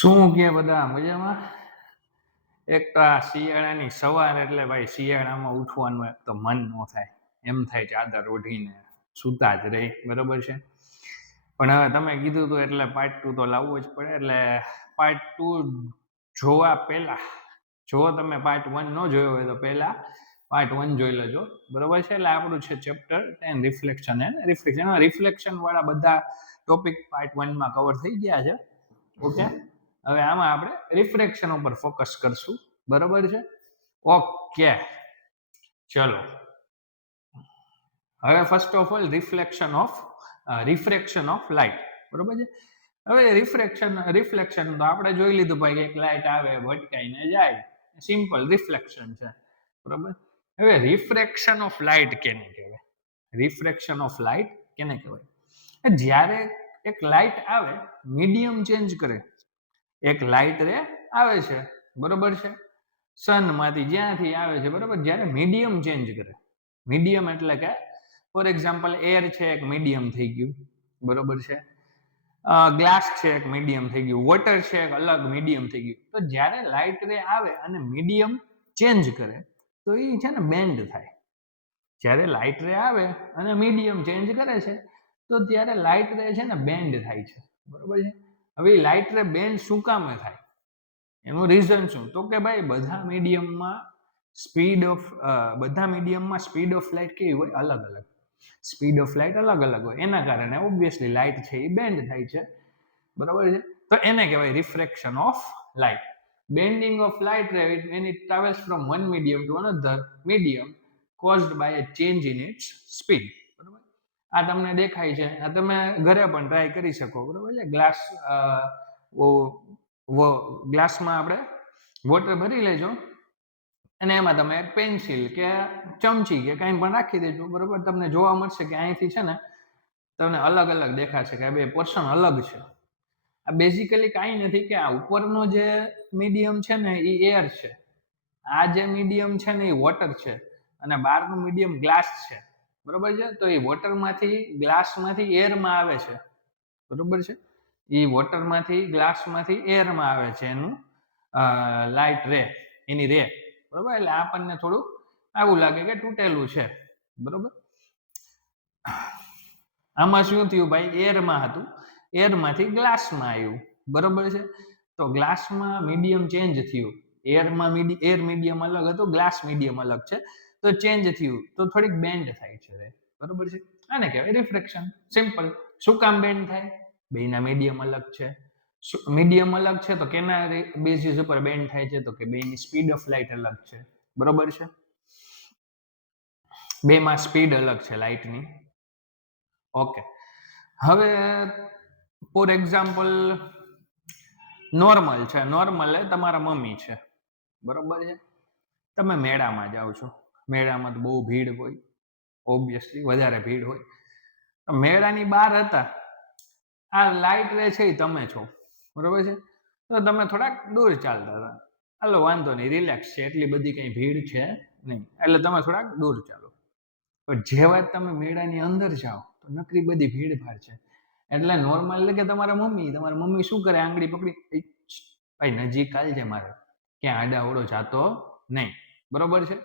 શું કે બધા મજામાં? એક તો આ શિયાળાની સવાર એટલે ભાઈ શિયાળામાં ઉઠવાનું એક તો મન ન થાય. એમ થાય ચાદર ઓઢીને સૂતા જ રહી, બરોબર છે. પણ હવે તમે કીધું હતું એટલે પાર્ટ 2 તો લાવવો જ પડે. એટલે પાર્ટ 2 જોવા પહેલા, જો તમે પાર્ટ 1 ન જોયો હોય તો પહેલા પાર્ટ 1 જોઈ લેજો, બરોબર છે. એટલે આપણું છે chapter 10 reflection and reflection. Reflection વાળા બધા ટોપિક પાર્ટ 1 માં કવર થઈ ગયા છે. ઓકે, હવે આમાં આપણે રિફ્રેક્શન ઉપર ફોકસ કરશું, બરોબર છે. ઓકે, ચલો. હવે first of all refraction of light, બરોબર છે. હવે રિફ્લેક્શન તો આપણે જોઈ લીધું ભાઈ, એક લાઇટ આવે ભટકાઈને જાય, સિમ્પલ રિફ્લેક્શન છે, બરોબર. હવે રિફ્રેક્શન ઓફ લાઇટ કેને કહેવાય? રિફ્રેક્શન ઓફ લાઇટ કેને કહેવાય? જ્યારે એક લાઇટ આવે, મીડિયમ ચેન્જ કરે, એક લાઇટ રે આવે છે, બરોબર છે, સન માંથી જ્યાંથી આવે છે, બરોબર. જ્યારે મીડિયમ ચેન્જ કરે, મીડિયમ એટલે કે ફોર એક્ઝામ્પલ એર છે એક મીડિયમ થઈ ગયું, બરોબર છે. ગ્લાસ છે એક મીડિયમ થઈ ગયું, વોટર છે એક અલગ મીડિયમ થઈ ગયું. તો જ્યારે લાઇટ રે આવે અને મીડિયમ ચેન્જ કરે તો એ છે ને બેન્ડ થાય. જ્યારે લાઇટ રે આવે અને મીડિયમ ચેન્જ કરે છે તો ત્યારે લાઇટ રે છે ને બેન્ડ થાય છે, બરોબર છે. હવે લાઇટ રે બેન્ડ શું કામે થાય? એનું રીઝન શું? તો કે ભાઈ બધા મીડિયમમાં સ્પીડ ઓફ લાઇટ કેવી હોય? અલગ અલગ. સ્પીડ ઓફ લાઇટ અલગ અલગ હોય, એના કારણે ઓબ્વિયસલી લાઇટ છે એ બેન્ડ થાય છે, બરોબર છે. તો એને કહેવાય refraction of light. Bending of light રે when it travels from one medium to another medium caused by a change in its speed, બરોબર. આ તમને દેખાય છે, આ તમે ઘરે પણ ટ્રાય કરી શકો, બરોબર છે. ગ્લાસમાં આપણે વોટર ભરી લેજો અને એમાં તમે એક પેન્સિલ કે ચમચી કે કંઈ પણ રાખી દેજો, બરોબર. તમને જોવા મળશે કે અહીંથી છે ને તમને અલગ અલગ દેખાશે કે આ બે પોર્શન અલગ છે. આ બેઝિકલી કાંઈ નથી કે આ ઉપરનો જે મીડિયમ છે ને એ એર છે, આ જે મીડિયમ છે ને એ વોટર છે, અને બહારનું મીડિયમ ગ્લાસ છે, બરોબર છે. તો એ વોટરમાંથી ગ્લાસમાંથી એરમાં આવે છે, બરોબર છે. એ વોટરમાંથી ગ્લાસમાંથી એરમાં આવે છે એનું લાઇટ રે, એની રે, બરોબર. એટલે આપણને થોડું આવું લાગે કે તૂટેલું છે, બરોબર. આમાં શું થયું ભાઈ? એરમાં હતું, એરમાંથી ગ્લાસમાં આવ્યું, બરોબર છે. તો ગ્લાસમાં મીડિયમ ચેન્જ થયું, એરમાં એર મીડિયમ અલગ હતું, ગ્લાસ મીડિયમ અલગ છે, તો ચેન્જ થયું તો થોડીક બેન્ડ થાય છે, બરોબર છે. આને કહેવાય રિફ્રેક્શન, સિમ્પલ. શું કામ બેન્ડ થાય? બેના મીડિયમ અલગ છે. મીડિયમ અલગ છે તો કેના બેઝિસ ઉપર બેન્ડ થાય છે? તો કે બેની સ્પીડ ઓફ લાઇટ અલગ છે, બરોબર છે. બેમાં સ્પીડ અલગ છે લાઇટની. ઓકે, હવે ફોર એક્ઝામ્પલ નોર્મલ છે, નોર્મલ એ તમારા મમ્મી છે, બરોબર છે. તમે મેળામાં જાઓ છો, મેળામાં તો બહુ ભીડ હોય, ઓબ્વિયસલી વધારે ભીડ હોય. મેળાની બહાર હતા, આ લાઇટ રે છે એ તમે છો, બરોબર છે. તો તમે થોડાક દૂર ચાલતા હતા, હાલો વાંધો નહીં, રિલેક્સ છે, એટલી બધી કઈ ભીડ છે નહીં, એટલે તમે થોડાક દૂર ચાલો. પણ જેવા તમે મેળાની અંદર જાઓ તો નકરી બધી ભીડ ભાડ છે. એટલે નોર્મલ એટલે કે તમારા મમ્મી શું કરે? આંગળી પકડી, ભાઈ નજીક આવજે, મારે ક્યાં આડાઅવળો જાતો નહીં, બરોબર છે.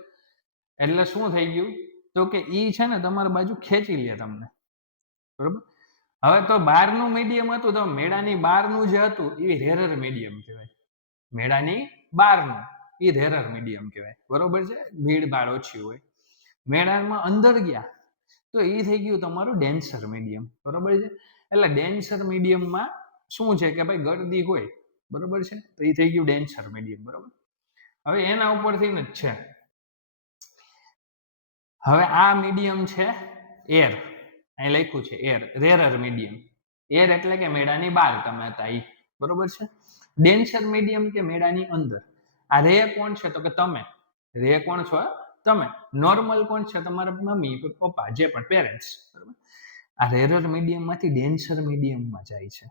એટલે શું થઈ ગયું? તો કે ઈ છે ને તમારી બાજુ ખેંચી લે તમને, બરોબર. હવે તો બહારનું મીડિયમ હતું, તો મેળાની બહારનું જે હતું એ રેરર મીડિયમ કહેવાય. મેળાની બહારનું એ રેરર મીડિયમ કહેવાય, બરોબર છે. ભીડ ભાડ ઓછી હોય. મેળામાં અંદર ગયા તો એ થઈ ગયું તમારું ડેન્સર મીડિયમ, બરોબર છે. એટલે ડેન્સર મીડિયમમાં શું છે કે ભાઈ ગળદી હોય, બરોબર છે. તો એ થઈ ગયું ડેન્સર મીડિયમ, બરોબર. હવે એના ઉપરથી જ છે, હવે આ મીડિયમ છે એર, અહીં લખ્યું છે એર, રેરર મીડિયમ. એર એટલે કે મેળાની બહાર તમે હતા ઈ, બરોબર છે. ડેન્સર મીડિયમ કે મેળાની અંદર. આ રે કોણ છે? તો કે તમે. રે કોણ છો? તમે. નોર્મલ કોણ છે? તમારા મમ્મી પપ્પા, જે પણ પેરેન્ટ્સ, બરોબર. આ રેરર મીડિયમમાંથી ડેન્સર મીડિયમમાં જાય છે.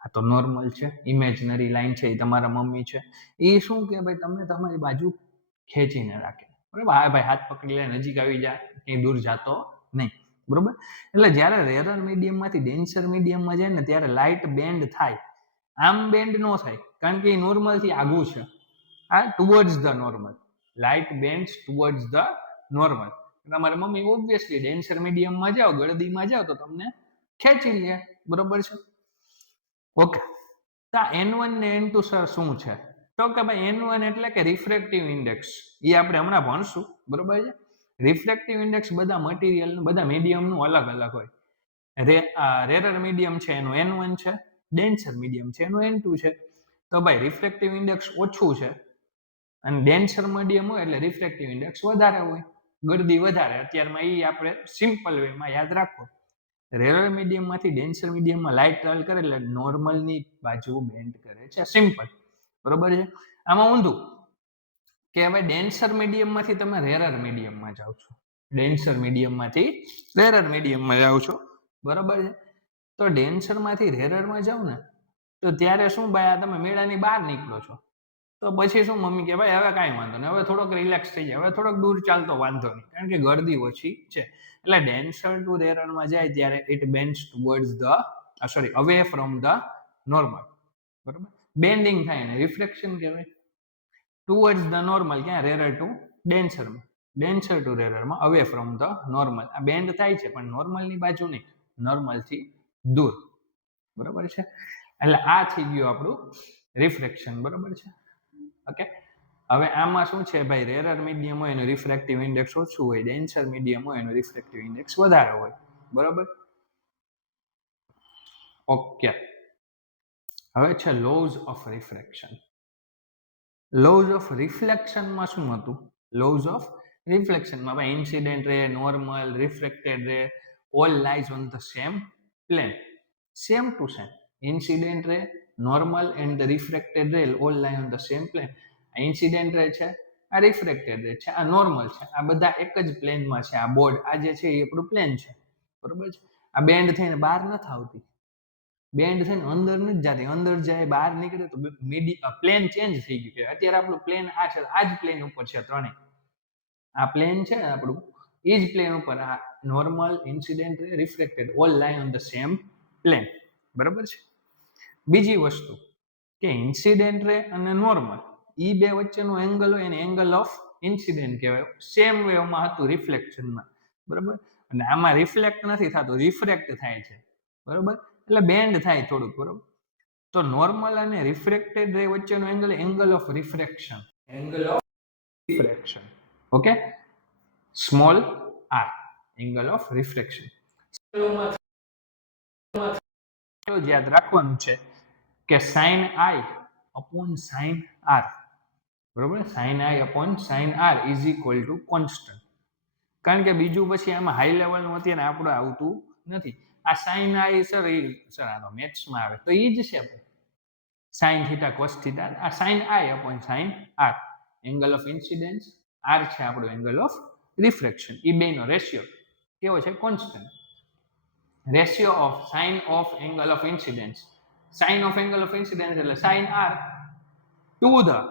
આ તો નોર્મલ છે, ઇમેજનરી લાઈન છે, એ તમારા મમ્મી છે. એ શું કે ભાઈ તમને તમારી બાજુ ખેંચીને રાખે, બરોબર. હા ભાઈ હાથ પકડી લે, નજીક આવી જાય, ક્યાંય દૂર જાતો નહીં, બરોબર. એટલે જ્યારે રેરર મીડિયમમાંથી ડેન્સર મીડિયમમાં જાય ને ત્યારે લાઇટ બેન્ડ થાય. આમ બેન્ડ નો થાય કારણ કે એ નોર્મલ થી આગું છે. આ towards the normal, light bands towards the normal. તમારા મમ્મી ઓબ્વિયસલી ડેન્સર મીડિયમમાં જાઓ, ગળદીમાં જાઓ તો તમને ખેંચી લે, બરોબર છે. ઓકે, તો N1 ને N2 સર શું છે? તો કે ભાઈ N1 એટલે કે રિફ્રેક્ટિવ ઇન્ડેક્સ, એ આપણે હમણાં ભણશું, બરોબર છે. રિફ્રેક્ટિવ ઇન્ડેક્સ બધા મટીરિયલ બધા મીડિયમનું અલગ અલગ હોય. રેરર મીડિયમ છે એનું N1 છે, ડેન્સર મીડિયમ છે એનું N2 છે. તો ભાઈ રિફ્રેક્ટિવ ઇન્ડેક્સ ઓછું છે અને ડેન્સર મીડિયમ હોય એટલે રિફ્રેક્ટિવ ઇન્ડેક્સ વધારે હોય, ગળદી વધારે. અત્યારમાં એ આપણે સિમ્પલ વેમાં યાદ રાખો. રેરર મીડિયમમાંથી ડેન્સર મીડિયમમાં લાઇટ ટ્રાવેલ કરે એટલે નોર્મલની બાજુ બેન્ડ કરે છે, સિમ્પલ, બરોબર છે. આમાં ઊંધું કે હવે ડેન્સર મીડિયમમાંથી તમે રેરર મીડિયમમાં જાઓ છો, ડેન્સર મીડિયમમાંથી રેરર મીડિયમમાં જાઓ છો, બરોબર છે. તો ડેન્સરમાંથી રેરરમાં જાઓ ને તો ત્યારે શું ભાઈ આ તમે મેળાની બહાર નીકળો છો તો પછી શું મમ્મી કે ભાઈ હવે કાંઈ વાંધો નહીં, હવે થોડોક રિલેક્સ થઈ જાય, હવે થોડોક દૂર ચાલતો વાંધો નહીં કારણ કે ગળદી ઓછી છે. એટલે ડેન્સર ટુ રેરરમાં જાય ત્યારે it bends towards the away from the normal, બરોબર. બેન્ડિંગ થાય ને રિફ્લેક્શન કહેવાય. ટુવર્ડ્સ ધ નોર્મલ ક્યાં? રેરર ટુ ડેન્સરમાં, ડેન્સર ટુ રેરરમાં અવે ફ્રોમ ધ નોર્મલ. આ બેન્ડ થાય છે પણ નોર્મલની બાજુ નહીં, નોર્મલથી દૂર, બરોબર છે. એટલે આ થઈ ગયું આપણું રિફ્લેક્શન, બરોબર છે. ઓકે, હવે આમાં શું છે ભાઈ, રેરર મીડિયમ હોય એનું રિફ્રેક્ટિવ ઇન્ડેક્સ ઓછું હોય, ડેન્સર મીડિયમ હોય એનું રિફ્રેક્ટિવ ઇન્ડેક્સ વધારે હોય, બરોબર. ઓકે, હવે છે laws of refraction. Laws of રિફ્લેક્શનમાં શું હતું? લોઝ ઓફ રિફ્લેક્શનમાં ભાઈ incident ray, normal, refracted ray, all lies on the same plane. Same to same incident ray, normal and the refracted ray all lie on the same plane. આ incident ray છે, આ refracted રે છે, આ normal છે, આ બધા એક જ પ્લેનમાં છે. આ બોર્ડ આ જે છે એ આપણું પ્લેન છે, બરોબર છે. આ બેન્ડ થઈને બહાર નથી આવતી, બેન્ડ થઈને અંદર નથી જતી, અંદર જાય બહાર નીકળે તો પ્લેન ચેન્જ થઈ ગયું. કે અત્યારે આપણું પ્લેન આ છે, આ જ પ્લેન ઉપર છે ત્રણેય. આ પ્લેન છે ને આપણું, એ જ પ્લેન ઉપર આ normal, incident, reflected all lie on the same plane, બરાબર છે. બીજી વસ્તુ કે ઇન્સિડેન્ટ રે અને નોર્મલ એ બે વચ્ચેનો એંગલ હોય એને એંગલ ઓફ ઇન્સિડેન્ટ કહેવાય. સેમ વેવમાં હતું રિફ્લેક્શનમાં, બરાબર. અને આમાં રિફ્લેક્ટ નથી થતું, રિફ્રેક્ટ થાય છે, બરાબર. એટલે બેન્ડ થાય થોડુંક, બરાબર. તો નોર્મલ અને રિફ્રેક્ટેડ રે વચ્ચેનો angle angle of refraction, angle of refraction, okay, small R, angle of refraction. યાદ રાખવાનું છે કે sin i upon sin r, બરોબર. sin i upon sin r is equal to constant. કારણ કે બીજું પછી આમાં હાઈ લેવલનું અત્યારે આપણે આવતું નથી. આ sin i સર આ તો મેથ્સમાં આવે તો એ જ છે sin થીટા cos થીટા. આ sin i upon sin r, angle of incidence, r છે આપણો એંગલ ઓફ રિફ્રેક્શન. એ બેનો રેશિયો કેવો છે? Constant. Ratio of sin of angle of incidence, sin of angle of incidence એટલે sin r to the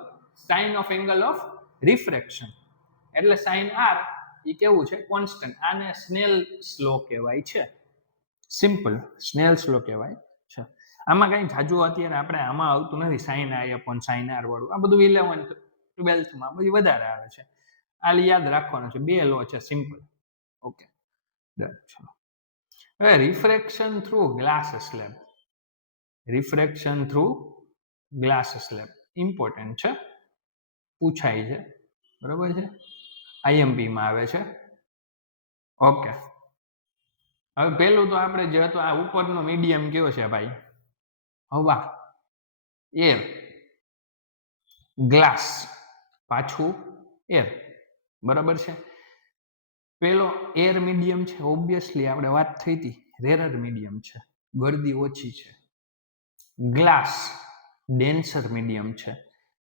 sin of angle of refraction એટલે sin r એ કેવું છે? Constant. આને સ્નેલ્સ લો કહેવાય છે, સિમ્પલ સ્નેલ્સ લો કહેવાય છે. આમાં કઈ જાજુ અત્યારે આપણે આમાં આવતું નથી, sin i upon sin r વાળું. આ બધું 11th 12th માં બધી વધારે આવે છે. આ યાદ રાખવાનું છે, બે લો છે, સિમ્પલ. Okay, done. ચલો હવે refraction through glass slab. Refraction through glass slab important છે, પૂછાય છે, બરોબર છે, આઈએમપી માં આવે છે. ઓકે, હવે પેલું તો આપણે જે હતું આ ઉપરનો મીડિયમ કયો છે ભાઈ? હવા, એર, ગ્લાસ, પાછું એર, બરાબર છે. પેલો એર મીડિયમ છે, ઓબ્વિયસલી આપણે વાત થઈ હતી, રેરર મીડિયમ છે, ગળદી ઓછી છે. ગ્લાસ ડેન્સર મીડિયમ છે,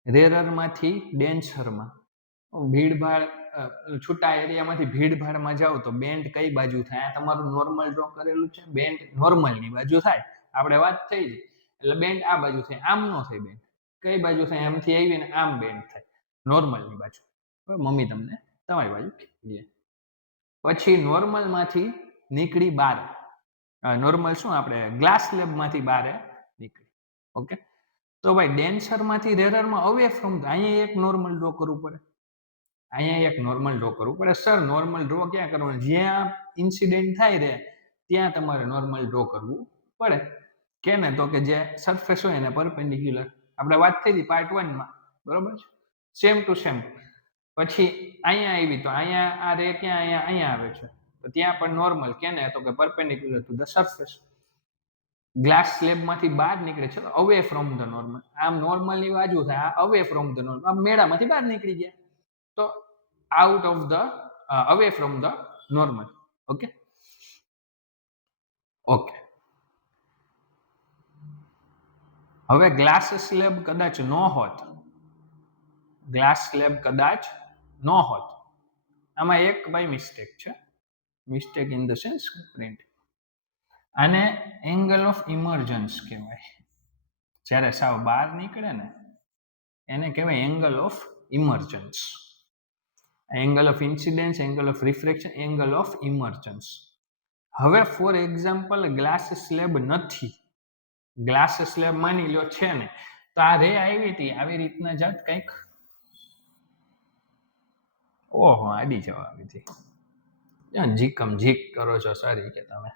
રેરરમાંથી ડેન્સરમાં. ભીડભાડ છૂટા એરિયામાંથી ભીડભાડમાં જાઓ તો બેન્ડ કઈ બાજુ થાય? આ તમારું નોર્મલ ડ્રો કરેલું છે, બેન્ડ નોર્મલની બાજુ થાય, આપણે વાત થઈ હતી. એટલે બેન્ડ આ બાજુ થાય, આમ નો થાય. બેન્ડ કઈ બાજુ થાય? આમથી આવીને આમ બેન્ડ થાય, નોર્મલની બાજુ. મમ્મી તમને તમારી બાજુ કહીએ. પછી નોર્મલમાંથી નીકળી બાર, નોર્મલ શું આપણે ગ્લાસ સ્લેબમાંથી બારે નીકળી, ઓકે. તો ભાઈ ડેન્સર માંથી રેરર માં અવે ફ્રોમ અહીંયા એક નોર્મલ ડ્રો કરવું પડે, અહીંયા એક નોર્મલ ડ્રો કરવું પડે. સર નોર્મલ ડ્રો ક્યાં કરવાનું, જ્યાં ઇન્સિડેન્ટ થાય રે ત્યાં તમારે નોર્મલ ડ્રો કરવું પડે. કેને તો કે જે સરફેસ હોય એને પરપેન્ડિક્યુલર, આપણે વાત થઈ હતી પાર્ટ 1 માં, બરોબર છે, સેમ ટુ સેમ. પછી અહીંયા આવી તો અહીંયા આ રે ક્યાં અહીંયા આવે છે, તો ત્યાં પણ નોર્મલ કેને તો કે perpendicular to the surface. Glass slab માંથી બહાર નીકળે છે તો અવે ફ્રોમ ધ નોર્મલ, આમ નોર્મલ ની બાજુ થાય, આ અવે ફ્રોમ ધ નોર્મલ, આમ મેળામાંથી બહાર નીકળી ગયા તો out of the away from the normal. Okay okay. હવે ગ્લાસ સ્લેબ કદાચ ન હોત, ગ્લાસ સ્લેબ કદાચ ન હોત, આમાં એક બાય મિસ્ટેક છે, mistake in the sense print. આને એંગલ ઓફ ઇમર્જન્સ કહેવાય, જ્યારે સાવ બહાર નીકળે ને એને કહેવાય angle of emergence. Angle of incidence, angle of refraction, angle of emergence. હવે ફોર એક્ઝામ્પલ ગ્લાસ સ્લેબ નથી, ગ્લાસ સ્લેબ માની લ્યો છે ને, તો આ રે આવી હતી આવી રીતના જાત કંઈક, ઓહો આડી જવા આવી હતી, જીકમ જીક કરો છો સારી કે તમે,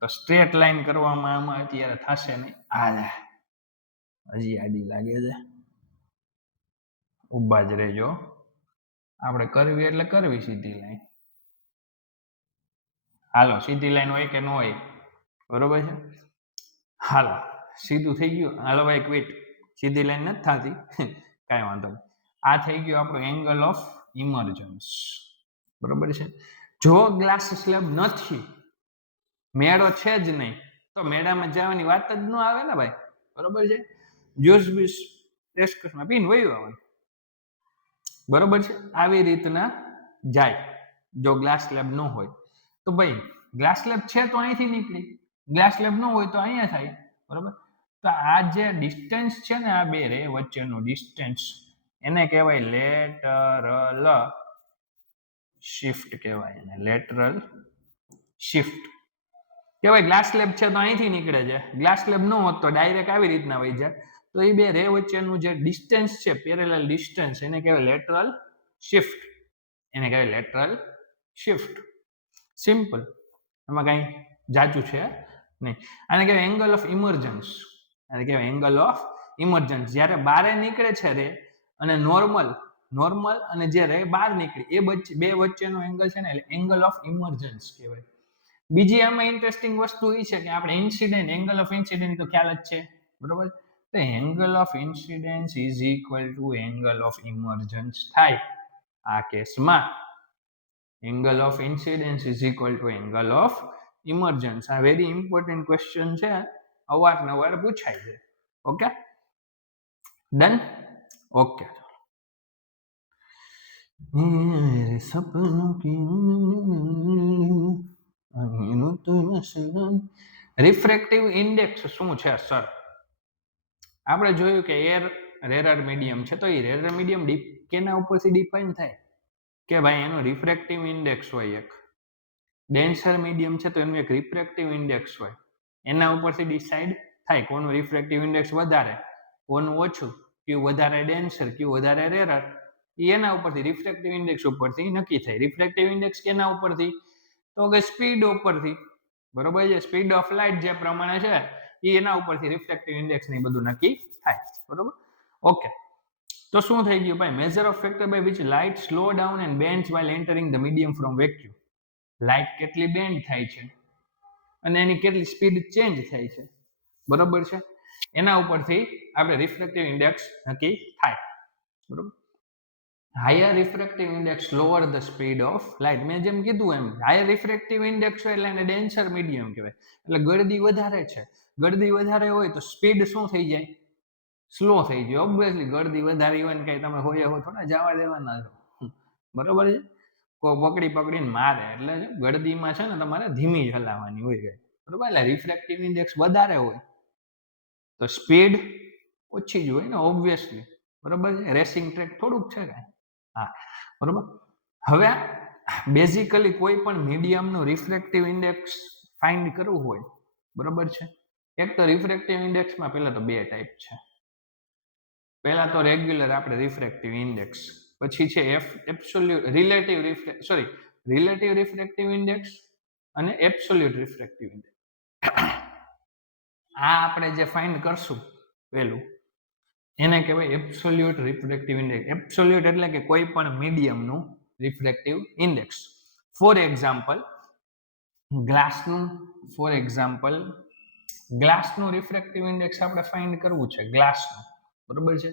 તો સ્ટ્રેટ લાઈન કરવામાં આમાં અત્યારે થશે નહીં, હાલે હજી આડી લાગે છે, ઉભા જ રહેજો, આપણે કરવી એટલે કરવી સીધી લાઈન. હાલો સીધી લાઈન હોય કે ન હોય, બરોબર છે, હાલો સીધું થઈ ગયું, હાલો ભાઈ ક્વિટ, સીધી લાઈન નથી થતી કાંઈ વાંધો નહીં. આ થઈ ગયું આપણું એંગલ ઓફ ઇમર્જન્સ, બરોબર છે. જો ગ્લાસ સ્લેબ નથી, મેળો છે જ નહીં, તો મેળામાં જવાની વાત જ ન આવે ને ભાઈ, બરોબર છે, જ્યુસ બીસ રેસ્કસમાં પીને વયું આવવાનું, બરોબર છે. આવી રીતના જાય જો ગ્લાસ સ્લેબ ન હોય તો. ભાઈ ગ્લાસ સ્લેબ છે તો અહીંથી નીકળી, ગ્લાસ સ્લેબ ન હોય તો અહીંયા થાય, બરોબર. તો આ જે ડિસ્ટન્સ છે ને આ બે રે વચ્ચેનું ડિસ્ટન્સ, એને કહેવાય લેટરલ શિફ્ટ કહેવાય, એને લેટરલ શિફ્ટ કહેવાય. ગ્લાસ સ્લેબ છે તો અહીંથી નીકળે છે, ગ્લાસ સ્લેબ ન હોત તો ડાયરેક્ટ આવી રીતના વહી જાય, તો એ બે રે વચ્ચેનું જે ડિસ્ટન્સ છે, પેરેલલ ડિસ્ટન્સ, એને કહેવાય લેટરલ શિફ્ટ, એને કહેવાય લેટરલ શિફ્ટ. સિમ્પલ, એમાં કઈ જાજુ છે નહીં. આને કહેવાય એંગલ ઓફ ઇમર્જન્સ, આને કહેવાય એંગલ ઓફ ઇમર્જન્સ. જ્યારે બારે નીકળે છે રે અને નોર્મલ, નોર્મલ અને જે રે બહાર નીકળી એ બે વચ્ચેનો એંગલ છે ને એટલે એંગલ ઓફ ઇમર્જન્સ કહેવાય. બીજી આમાં ઇન્ટરેસ્ટિંગ વસ્તુ એ છે કે આપણે ઇન્સિડન્ટ, એંગલ ઓફ ઇન્સિડન્ટ તો ખ્યાલ જ છે, બરોબર. તો angle of incidence is equal to angle of emergence થાય આ કેસમાં. Angle of incidence is equal to angle of emergence. આ વેરી ઇમ્પોર્ટન્ટ ક્વેશ્ચન છે, અવારનવાર પૂછાય છે. Okay done. ઓકે સપનું રિફ્રેક્ટિવ ઇન્ડેક્સ શું છે સર? આપણે જોયું કે એર રેરર મીડિયમ છે, તો એ રેરર મીડિયમ કેના ઉપરથી ડિફાઇન થાય કે ભાઈ એનો રિફ્રેક્ટિવ ઇન્ડેક્સ હોય એક. ડેન્સર મીડિયમ છે તો એનું એક રિફ્રેક્ટિવ ઇન્ડેક્સ હોય, એના ઉપરથી ડિસાઇડ થાય કોનું રિફ્રેક્ટિવ ઇન્ડેક્સ વધારે, કોનું ઓછું, કયું વધારે ડેન્સર, કયું વધારે રેરર, એના ઉપરથી રિફ્રેક્ટિવ ઇન્ડેક્સ ઉપરથી નક્કી થાય. રિફ્રેક્ટિવ ઇન્ડેક્સ કેના ઉપરથી, તો કે સ્પીડ ઉપરથી, બરોબર છે, સ્પીડ ઓફ લાઇટ જે પ્રમાણે છે એ એના ઉપરથી રિફ્રેક્ટિવ ઇન્ડેક્સ ને બધું નક્કી થાય, બરોબર. ઓકે, તો શું થઈ ગયું ભાઈ, major of factor by which light slow down and bends while entering the medium from vacuum. Light કેટલી બેન્ડ થાય છે અને એની કેટલી સ્પીડ ચેન્જ થાય છે, બરોબર છે, એના ઉપરથી આપણે રિફ્રેક્ટિવ ઇન્ડેક્સ નક્કી થાય, બરોબર. Higher refractive index lower the speed of light. મેં જેમ કીધું એમ હાયર રિફ્રેક્ટિવ ઇન્ડેક્સ હોય એટલે એને ડેન્સર મીડિયમ કહેવાય, એટલે ગળદી વધારે છે, ગળદી વધારે હોય તો સ્પીડ શું થઈ જાય, સ્લો થઈ જાય. ઓબ્વિયસલી ગળદી વધારે હોય ને કઈ તમે હોય થોડા જવા દેવાના છો, બરોબર છે, કોઈ પકડી પકડીને મારે એટલે ગળદીમાં છે ને તમારે ધીમી જ હલાવવાની હોય ગઈ, બરોબર. એટલે રિફ્રેક્ટિવ ઇન્ડેક્સ વધારે હોય તો સ્પીડ ઓછી જ હોય ને ઓબ્વિયસલી, બરોબર છે, રેસિંગ ટ્રેક થોડુંક છે કાંઈ, હા, બરોબર. હવે બેઝિકલી કોઈ પણ મીડિયમનું રિફ્રેક્ટિવ ઇન્ડેક્સ ફાઇન્ડ કરવું હોય, બરોબર છે, એક તો રિફ્રેક્ટિવ ઇન્ડેક્સમાં પહેલા તો બે ટાઈપ છે. પહેલા તો રેગ્યુલર આપણે રિફ્રેક્ટિવ ઇન્ડેક્સ, પછી છે રિલેટિવ રિફ્રેક્ટિવ ઇન્ડેક્સ અને એબ્સોલ્યુટ રિફ્રેક્ટિવ ઇન્ડેક્સ. આ આપણે જે ફાઇન્ડ કરશું પહેલું એને કહેવાય એબ્સોલ્યુટ રિફ્રેક્ટિવ ઇન્ડેક્સ. એબ્સોલ્યુટ એટલે કે કોઈ પણ મીડિયમનું refractive index. For example ગ્લાસનું refractive index આપણે ફાઇન્ડ કરવું છે, ગ્લાસનું, બરોબર છે.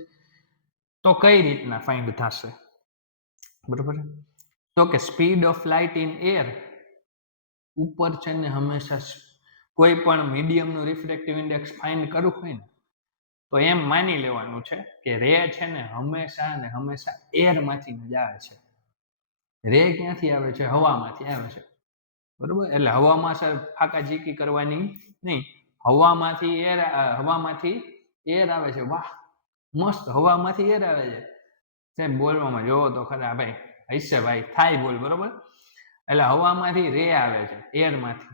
તો કઈ રીતના ફાઇન્ડ થશે, બરોબર? તો કે speed of light in air ઉપર છે ને હંમેશા કોઈ પણ મીડિયમનું રિફ્રેક્ટિવ ઇન્ડેક્સ ફાઇન્ડ કરવું હોય ને તો એમ માની લેવાનું છે કે રે છે ને હંમેશા એરમાંથી જ આવે છે. રે ક્યાંથી આવે છે? હવામાંથી આવે છે, બરોબર. એટલે હવામાં ફાકાઝીકી કરવાની નહીં. હવામાંથી એર આવે છે. વાહ, મસ્ત, હવામાંથી એર આવે છે. સાહેબ બોલવામાં જોવો તો ખરા ભાઈ, હશે ભાઈ, થાય બોલ, બરોબર. એટલે હવામાંથી રે આવે છે, એરમાંથી,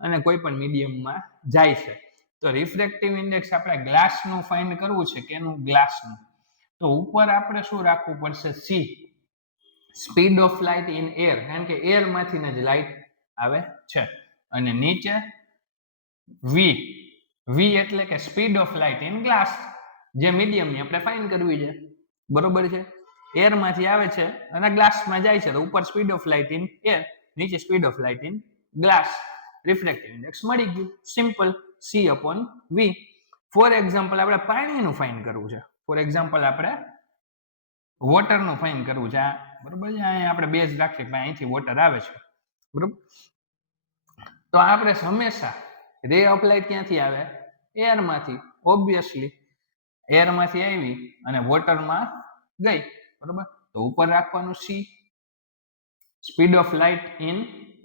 અને કોઈ પણ મીડિયમમાં જાય છે. તો રિફ્રેક્ટિવ ઇન્ડેક્સ આપણે ગ્લાસનું ફાઇન્ડ કરવું છે, કેનું? ગ્લાસનું. તો ઉપર આપણે શું રાખવું પડશે? C, speed of light in air, કારણ કે એરમાંથી જ લાઇટ આવે છે. અને નીચે વી એટલે કે speed of light in glass, જે મીડિયમની આપણે ફાઇન્ડ કરવી છે, બરોબર છે. એરમાંથી આવે છે અને ગ્લાસમાં જાય છે, તો ઉપર speed of light in air, નીચે speed of light in glass. Refractive index મળી ગયું, સિમ્પલ, C/V. ફોર એક્ઝામ્પલ આપણે પાણીનું ફાઇન્ડ કરવું છે. ફોર એક્ઝામ્પલ આપણે વોટરનું ફાઇન્ડ કરવું છે, બરોબર છે. અહીંયા આપણે બેઝ રાખીએ કે અહીંથી વોટર આવે છે, બરોબર. તો આપણે હંમેશા રે ઓફ લાઇટ ક્યાંથી આવે? એરમાંથી, ઓબ્વિયસલી. એરમાંથી આવી અને વોટરમાં ગઈ, બરોબર. તો ઉપર રાખવાનું C, speed of light in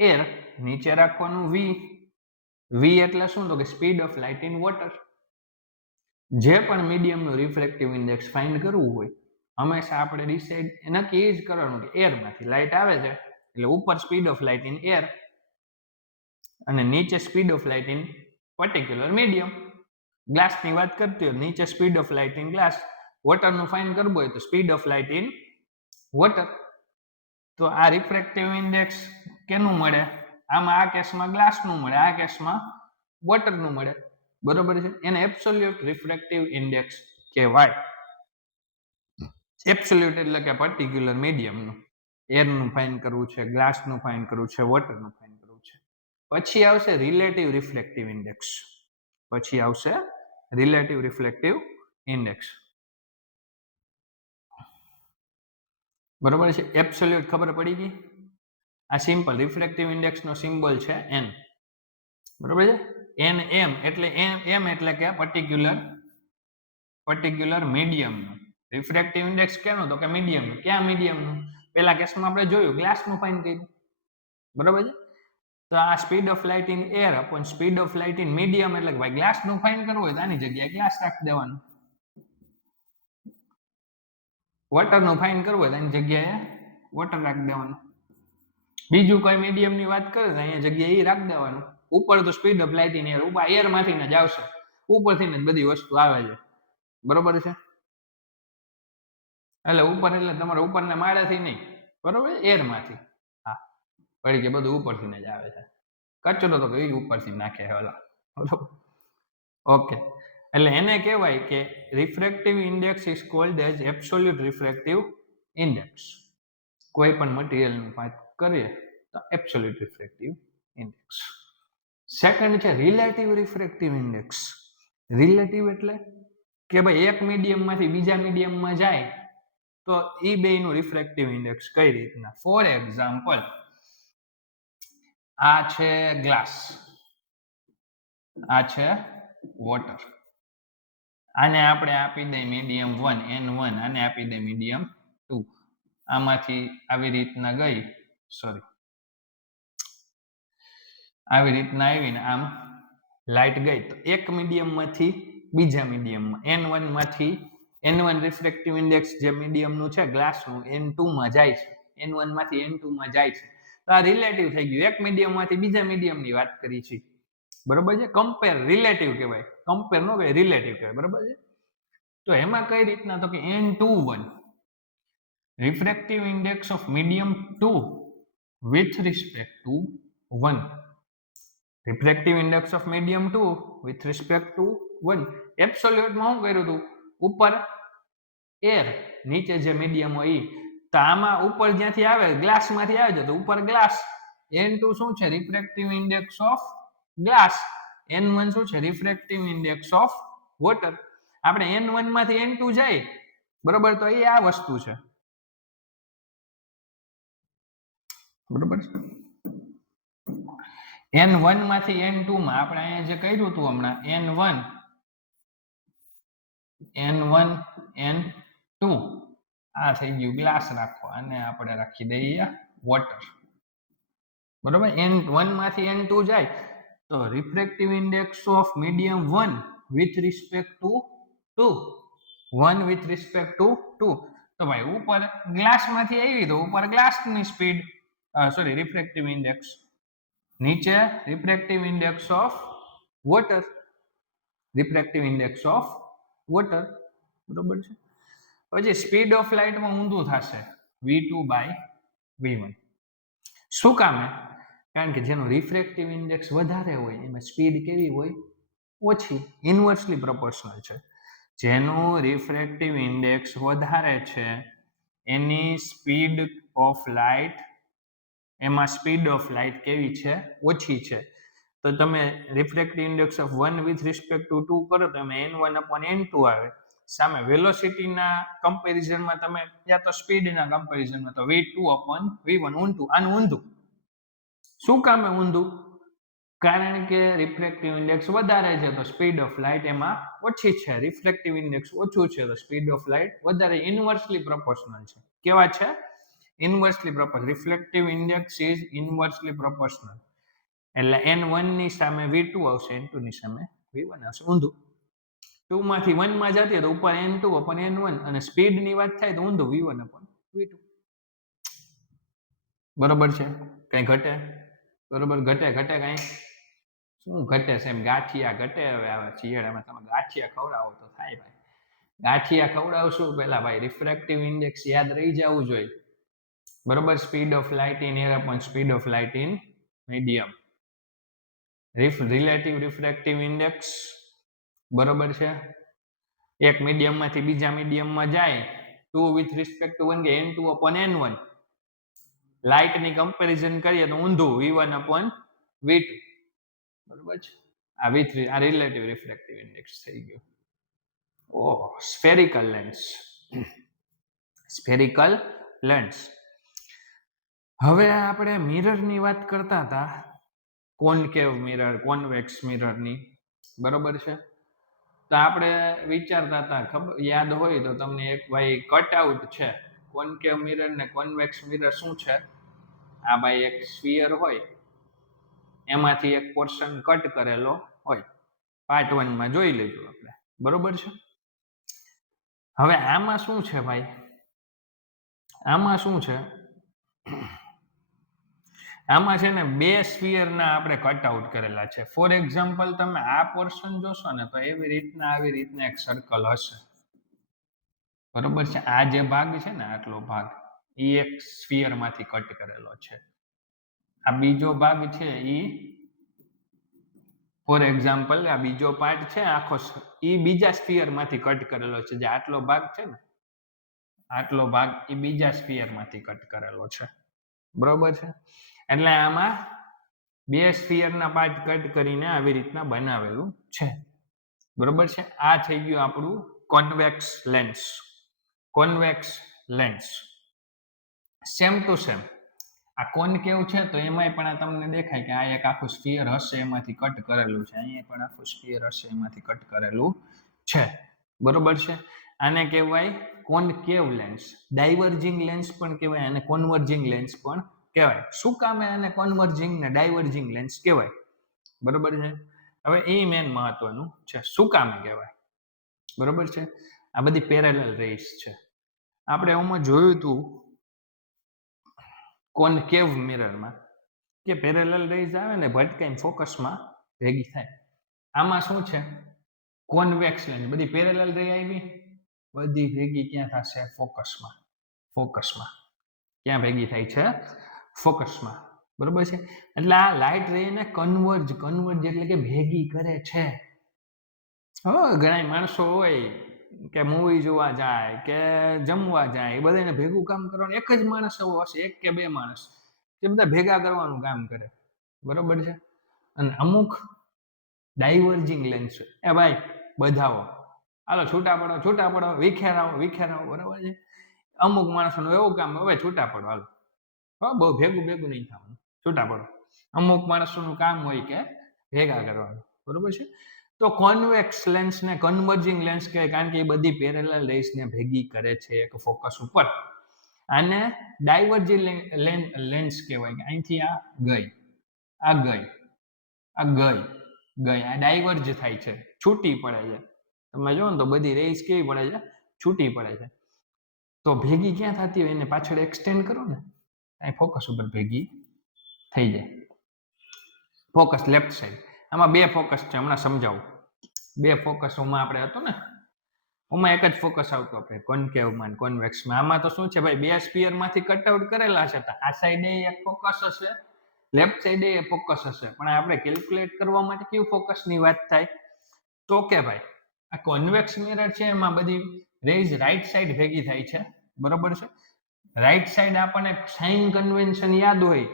air, નીચે રાખવાનું V એટલે શું? તો કે speed of light in water. જે પણ મીડિયમનું રિફ્રેક્ટિવ ઇન્ડેક્સ ફાઇન્ડ કરવું હોય હંમેશા આપણે ડિસાઇડ નક્કી એ જ કરવાનું કે એરમાંથી લાઇટ આવે છે એટલે ઉપર speed of light in air અને નીચે speed of light in particular medium. ગ્લાસની વાત કરતી હોય નીચે speed of light in glass. વોટરનું ફાઇન્ડ કરવું હોય તો speed of light in water. તો આ રિફ્રેક્ટિવ ઇન્ડેક્સ કેનું મળે? આમાં આ કેસમાં ગ્લાસનું મળે, આ કેસમાં વોટરનું મળે, બરોબર છે. એને એબ્સોલ્યુટ રિફ્રેક્ટિવ ઇન્ડેક્સ કહેવાય. એબ્સોલ્યુટ એટલે કે પર્ટિક્યુલર મીડિયમનું. એરનું ફાઇન્ડ કરવું છે, ગ્લાસનું ફાઇન્ડ કરવું છે, વોટરનું ફાઇન્ડ કરવું છે. પછી આવશે રિલેટિવ રિફ્લેક્ટિવ ઇન્ડેક્સ. બરોબર છે. એબ્સોલ્યુટ ખબર પડી ગઈ? આ સિમ્પલ રિફ્રેક્ટિવ ઇન્ડેક્સનો સિમ્બોલ છે n, બરોબર છે. એમ એટલે કે પર્ટિક્યુલર મીડિયમનું. Refractive index કેનું? તો કે મીડિયમનું. ક્યાં મીડિયમનું? પેલા કેસમાં આપણે જોયું, ગ્લાસનું ફાઇન્ડ કર્યું, બરોબર છે. તો આ speed of light in air upon speed of light in medium એટલે કે ભાઈ ગ્લાસનું ફાઇન્ડ કરવું હોય તો આની જગ્યાએ ગ્લાસ રાખી દેવાનું. વોટરનું ફાઇન્ડ કરવું હોય તો આની જગ્યાએ વોટર રાખી દેવાનું. બીજું કોઈ મીડિયમની વાત કરે તો અહીંયા જગ્યાએ એ રાખી દેવાનું. ઉપર તો speed of light in air, ઉપર એરમાંથી જ આવશે, ઉપરથી જ બધી વસ્તુ આવે છે, બરોબર છે. એટલે ઉપર એટલે તમારે ઉપરના માળેથી નહીં, બરોબર, એરમાંથી. હા, પડી કે બધું ઉપરથી જ આવે છે. કચરો તો કઈ ઉપરથી નાખે છે ઓલા, બરોબર. ઓકે, એટલે એને કહેવાય કે refractive index is called as absolute refractive index. કોઈ પણ મટીરિયલની વાત કરીએ તો એબ્સોલ્યુટ રિફ્રેક્ટિવ ઇન્ડેક્સ. સેકન્ડ છે રિલેટિવ રિફ્રેક્ટિવ ઇન્ડેક્સ. રિલેટિવ એટલે કે ભાઈ એક મીડિયમમાંથી બીજા મીડિયમમાં જાય તો એ બેયનું રિફ્રેક્ટિવ ઇન્ડેક્સ કઈ રીતના? ફોર એક્ઝામ્પલ આ છે ગ્લાસ, આ છે વોટર. આને આપણે આપી દઈએ મીડિયમ 1 n1, આને આપી દઈએ મીડિયમ 2. આમાંથી આવી રીતના ગઈ, આવી રીતના આવીને આમ લાઇટ ગઈ તો એક મીડિયમમાંથી બીજા મીડિયમમાં n1 માંથી n1 રિફ્રેક્ટિવ ઇન્ડેક્સ જે મીડિયમનું છે ગ્લાસનું n2 માં જાય છે, n1 માંથી n2 માં જાય છે. તો આ રિલેટિવ થઈ ગયું, એક મીડિયમમાંથી બીજા મીડિયમની વાત કરી છે. બરોબર છે. કમ્પેર રિલેટિવ કહેવાય, કમ્પેર નો કહેવાય, રિલેટિવ કહેવાય. બરોબર છે. તો એમાં કઈ રીતના, તો કે N21 refractive index of medium 2 with respect to 1. refractive index of medium 2 with respect to 1. Absolute માં શું કર્યું હતું, ઉપર એર, નીચે જે મીડિયમ હોય ઈ. તો આમાં ઉપર જ્યાંથી આવે ગ્લાસ માંથી આવે છે તો ઉપર ગ્લાસ. N2 શું છે, refractive index of glass. N1 શું છે, રિફ્રેક્ટિવ ઇન્ડેક્સ ઓફ વોટર. આપણે N1 માંથી N2 જાય, બરોબર, તો એ આ વસ્તુ છે. બરોબર છે. N1 માંથી N2 માં આપણે અહીંયા જે કર્યું હતું હમણાં, N1 N2 આ થઈ ગયું ગ્લાસ રાખો, અને આપણે રાખી દઈએ વોટર. બરોબર. N1 માંથી N2 જાય તો refractive index of medium 1 with respect to 2. 1 with respect to 2. તો ભાઈ ઉપર ગ્લાસ માંથી આવી તો ઉપર ગ્લાસની સ્પીડ, સોરી, રિફ્રેક્ટિવ ઇન્ડેક્સ, નીચે refractive index of water, refractive index of water. બરોબર છે. પછી સ્પીડ ઓફ લાઇટમાં ઊંધું થશે, v2 બાય v1. શું કામે? કારણ કે જેનો રિફ્રેક્ટિવ ઇન્ડેક્સ વધારે હોય એમાં સ્પીડ કેવી હોય, ઓછી, ઇન્વર્સલી પ્રોપોર્શનલ છે. જેનું રિફ્રેક્ટિવ ઇન્ડેક્સ વધારે છે એની સ્પીડ ઓફ લાઇટ, એમાં સ્પીડ ઓફ લાઇટ કેવી છે, ઓછી છે. તો તમે refractive index of 1 with respect to 2 કરો તો એમાં N1/N2 આવે. સામે વેલોસિટીના કમ્પેરિઝનમાં તમે, યા તો સ્પીડના કમ્પેરિઝનમાં તો v2/v1 ઊંધું, આનું ઊંધું. શું કામે ઊંધું? કારણ કે રિફ્રેક્ટિવ ઇન્ડેક્સ વધારે છે તો સ્પીડ ઓફ લાઇટ એમાં ઓછી છે, રિફ્રેક્ટિવ ઇન્ડેક્સ ઓછું છે તો સ્પીડ ઓફ લાઇટ વધારે. ઇન્વર્સલી પ્રોપોર્શનલ છે. કેવા છે? Inversely proportional. Reflective index is inversely proportional. એટલે N1 ની સામે v2 આવશે, N2 ની સામે v1 આવશે, ઊંધું. 2 માંથી 1 માં જતી તો ઉપર N2/N1, અને સ્પીડ ની વાત થાય તો ઊંધું v1/v2. બરોબર છે. કઈ ઘટે? બરોબર, ઘટે કઈ? શું ઘટે છે? એમ ગાંઠિયા ઘટે. હવે આવે શિયાળામાં તમે ગાંઠિયા ખવડાવો તો થાય ભાઈ. ગાંઠિયા ખવડાવશું પેલા ભાઈ, રિફ્રેક્ટિવ ઇન્ડેક્સ યાદ રહી જવું જોઈએ. બરોબર. Speed of light in air upon speed of light in medium. Relative refractive index, બરોબર છે, એક મીડિયમ માંથી બીજા મીડિયમમાં જાય, 2 વિથ રિસ્પેક્ટ ટુ 1 કે N2/N1. લાઇટ ની કમ્પેરિઝન કરીએ તો ઊંધું, v1/v2. બરોબર છે. આ રિલેટિવ રિફ્રેક્ટિવ ઇન્ડેક્સ થઈ ગયો. Spherical lens. Spherical lens. હવે આપણે મિરરની વાત કરતા હતા, કોનકેવ મિરર, કોન્વેક્સ મિરરની. બરોબર છે. તો આપણે વિચારતા હતા, ખબર યાદ હોય તો તમને, એક ભાઈ કટઆઉટ છે. કોનકેવ મિરર ને કોન્વેક્સ મિરર શું છે? આ ભાઈ એક સ્ફિયર હોય, એમાંથી એક પોર્શન કટ કરેલો હોય. પાર્ટ 1 માં જોઈ લેજો આપણે. બરોબર છે. હવે આમાં શું છે ભાઈ, આમાં શું છે, આમાં છે ને બે સ્ફિયરના આપણે કટઆઉટ કરેલા છે. ફોર એક્ઝામ્પલ તમે આ પોર્શન જોશો ને તો આવી રીતના એક સર્કલ હશે. બરોબર છે. આ જે ભાગ છે ને, આટલો ભાગ, એ એક સ્ફિયર માંથી કટ કરેલો છે. આ બીજો ભાગ છે એ, ફોર એક્ઝામ્પલ આ બીજો પાર્ટ છે આખો, એ બીજા સ્ફિયર માંથી કટ કરેલો છે. જે આટલો ભાગ છે ને, આટલો ભાગ એ બીજા સ્ફિયર માંથી કટ કરેલો છે. બરોબર છે. એટલે આમાં બે સ્ફિયરના પાર્ટ કટ કરીને આવી રીતના બનાવેલું છે. બરોબર છે. આ થઈ ગયું આપણું convex lens. Convex lens same to same. આ કોનકેવ છે તો એમાંય પણ તમને દેખાય કે આ એક આખું સ્ફિયર હશે, એમાંથી કટ કરેલું છે. અહીંયા પણ આખું સ્ફિયર હશે, એમાંથી કટ કરેલું છે. બરોબર છે. આને કહેવાય કોનકેવ લેન્સ. ડાયવર્જિંગ લેન્સ પણ કહેવાય અને કોન્વર્જિંગ લેન્સ પણ કહેવાય. શું કામે આને કોન્વર્જિંગ ને ડાયવર્જિંગ લેન્સ કહેવાય? બરોબર છે. હવે એ મેન મહત્વનું છે, શું કામે કહેવાય? બરોબર છે. આ બધી પેરેલલ રેસ છે. આપણે એમાં જોયું હતું કોનકેવ મિરરમાં કે પેરેલલ રેઝ આવે ને ભટકાઈને ફોકસમાં ભેગી થાય. આમાં શું છે, કોન્વેક્સ લેન્સ બધી પેરેલલ રે આવી, બધી ભેગી ક્યાં થશે, ફોકસમાં. ફોકસમાં ક્યાં ભેગી થાય છે, ફોકસમાં. બરોબર છે. એટલે આ લાઇટ રે ને કન્વર્જ એટલે કે ભેગી કરે છે. ઘણા માણસો હોય કે મૂવી જોવા જાય કે જમવા જાય, એ બધાને ભેગું કામ કરવાનું એક જ માણસ એવો હશે, એક કે બે માણસ, એ બધા ભેગા કરવાનું કામ કરે. બરોબર છે. અને અમુક ડાયવર્જિંગ લેન્સ, એ ભાઈ બધાઓ હાલો છૂટા પડો, વિખેરાવો. બરોબર છે. અમુક માણસોનું એવું કામ, હવે છૂટા પડો હાલો, બહુ ભેગું નહીં થવાનું, છૂટા પડો. અમુક માણસોનું કામ હોય કે ભેગા કરવાનું. બરોબર છે. તો કોન્વેક્સ લેન્સ ને કન્વર્જિંગ લેન્સ કહેવાય, કારણ કે એ બધી પેરેલલ રેસ ને ભેગી કરે છે એક ફોકસ ઉપર. આને ડાયવર્જિંગ લેન્સ કહેવાય, કે અહીંથી આ ગઈ, આ ડાયવર્જ થાય છે, છૂટી પડે છે. તમે જો ને તો બધી રેસ કેવી પડે છે, છૂટી પડે છે. તો ભેગી ક્યાં થતી હોય, એને પાછળ એક્સટેન્ડ કરો ને, અહીં ફોકસ ઉપર ભેગી થઈ જાય. ફોકસ લેફ્ટ સાઈડ, આમાં બે ફોકસ છે, હમણાં સમજાવું. બે ફોકસ આપણે હતું ને, ઓમાં એક જ ફોકસ આવતું આપણે કોન્કેવમાં કોન્વેક્સમાં. આમાં તો શું છે ભાઈ, બે સ્ફિયર માંથી કટઆઉટ કરેલા છે, તો આ સાઈડે એક ફોકસ હશે, લેફ્ટ સાઈડે એ ફોકસ હશે. પણ આપણે કેલ્ક્યુલેટ કરવા માટે કયું ફોકસની વાત થાય, તો કે ભાઈ આ કોન્વેક્સ મિરર છે, એમાં બધી રેઝ રાઈટ સાઈડ ભેગી થાય છે. બરોબર છે. રાઈટ સાઈડ આપણને સાઇન કન્વેન્શન યાદ હોય,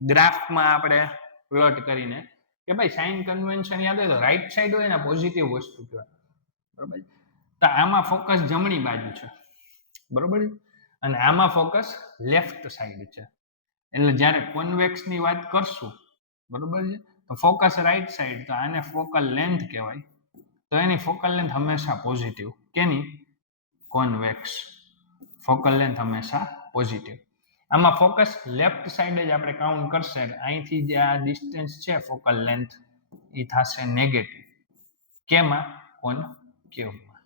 ગ્રાફમાં આપણે પ્લોટ કરીને, કે ભાઈ સાઇન કન્વેન્શન યાદ હોય તો રાઈટ સાઈડ હોય ને પોઝિટિવ વસ્તુ કહેવાય. બરોબર. તો આમાં ફોકસ જમણી બાજુ છે. બરોબર. અને આમાં ફોકસ લેફ્ટ સાઈડ છે. એટલે જ્યારે કોન્વેક્સ ની વાત કરશું, બરોબર છે, તો ફોકસ રાઈટ સાઈડ, તો આને ફોકલ લેન્થ કહેવાય. તો એની ફોકલ લેન્થ હંમેશા પોઝિટિવ. કેની? કોન્વેક્સ. ફોકલ લેન્થ હંમેશા પોઝિટિવ. આમાં ફોકસ લેફ્ટ સાઈડ જ આપણે કાઉન્ટ કરશે, અહીંથી જે આ ડિસ્ટન્સ છે ફોકલ લેન્થ, એ થશે નેગેટિવ. કેમાં? કોન્કેવમાં.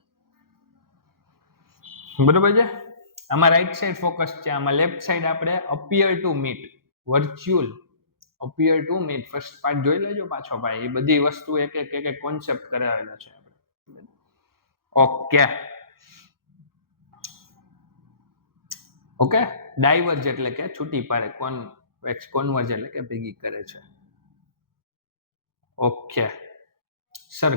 બરોબર છે. આમાં રાઈટ સાઈડ ફોકસ છે, આમાં લેફ્ટ સાઈડ આપણે appear to meet, virtual appear to meet. First part જોઈ લેજો પાછો ભાઈ, એ બધી વસ્તુ એક એક કોન્સેપ્ટ કરાવેલા છે આપણે. ઓકે. ઓકે. ડાયવર્જ એટલે કે છૂટી પાડે, કોન્વર્જ એટલે કે ભેગી કરે છે. ઓકે સર,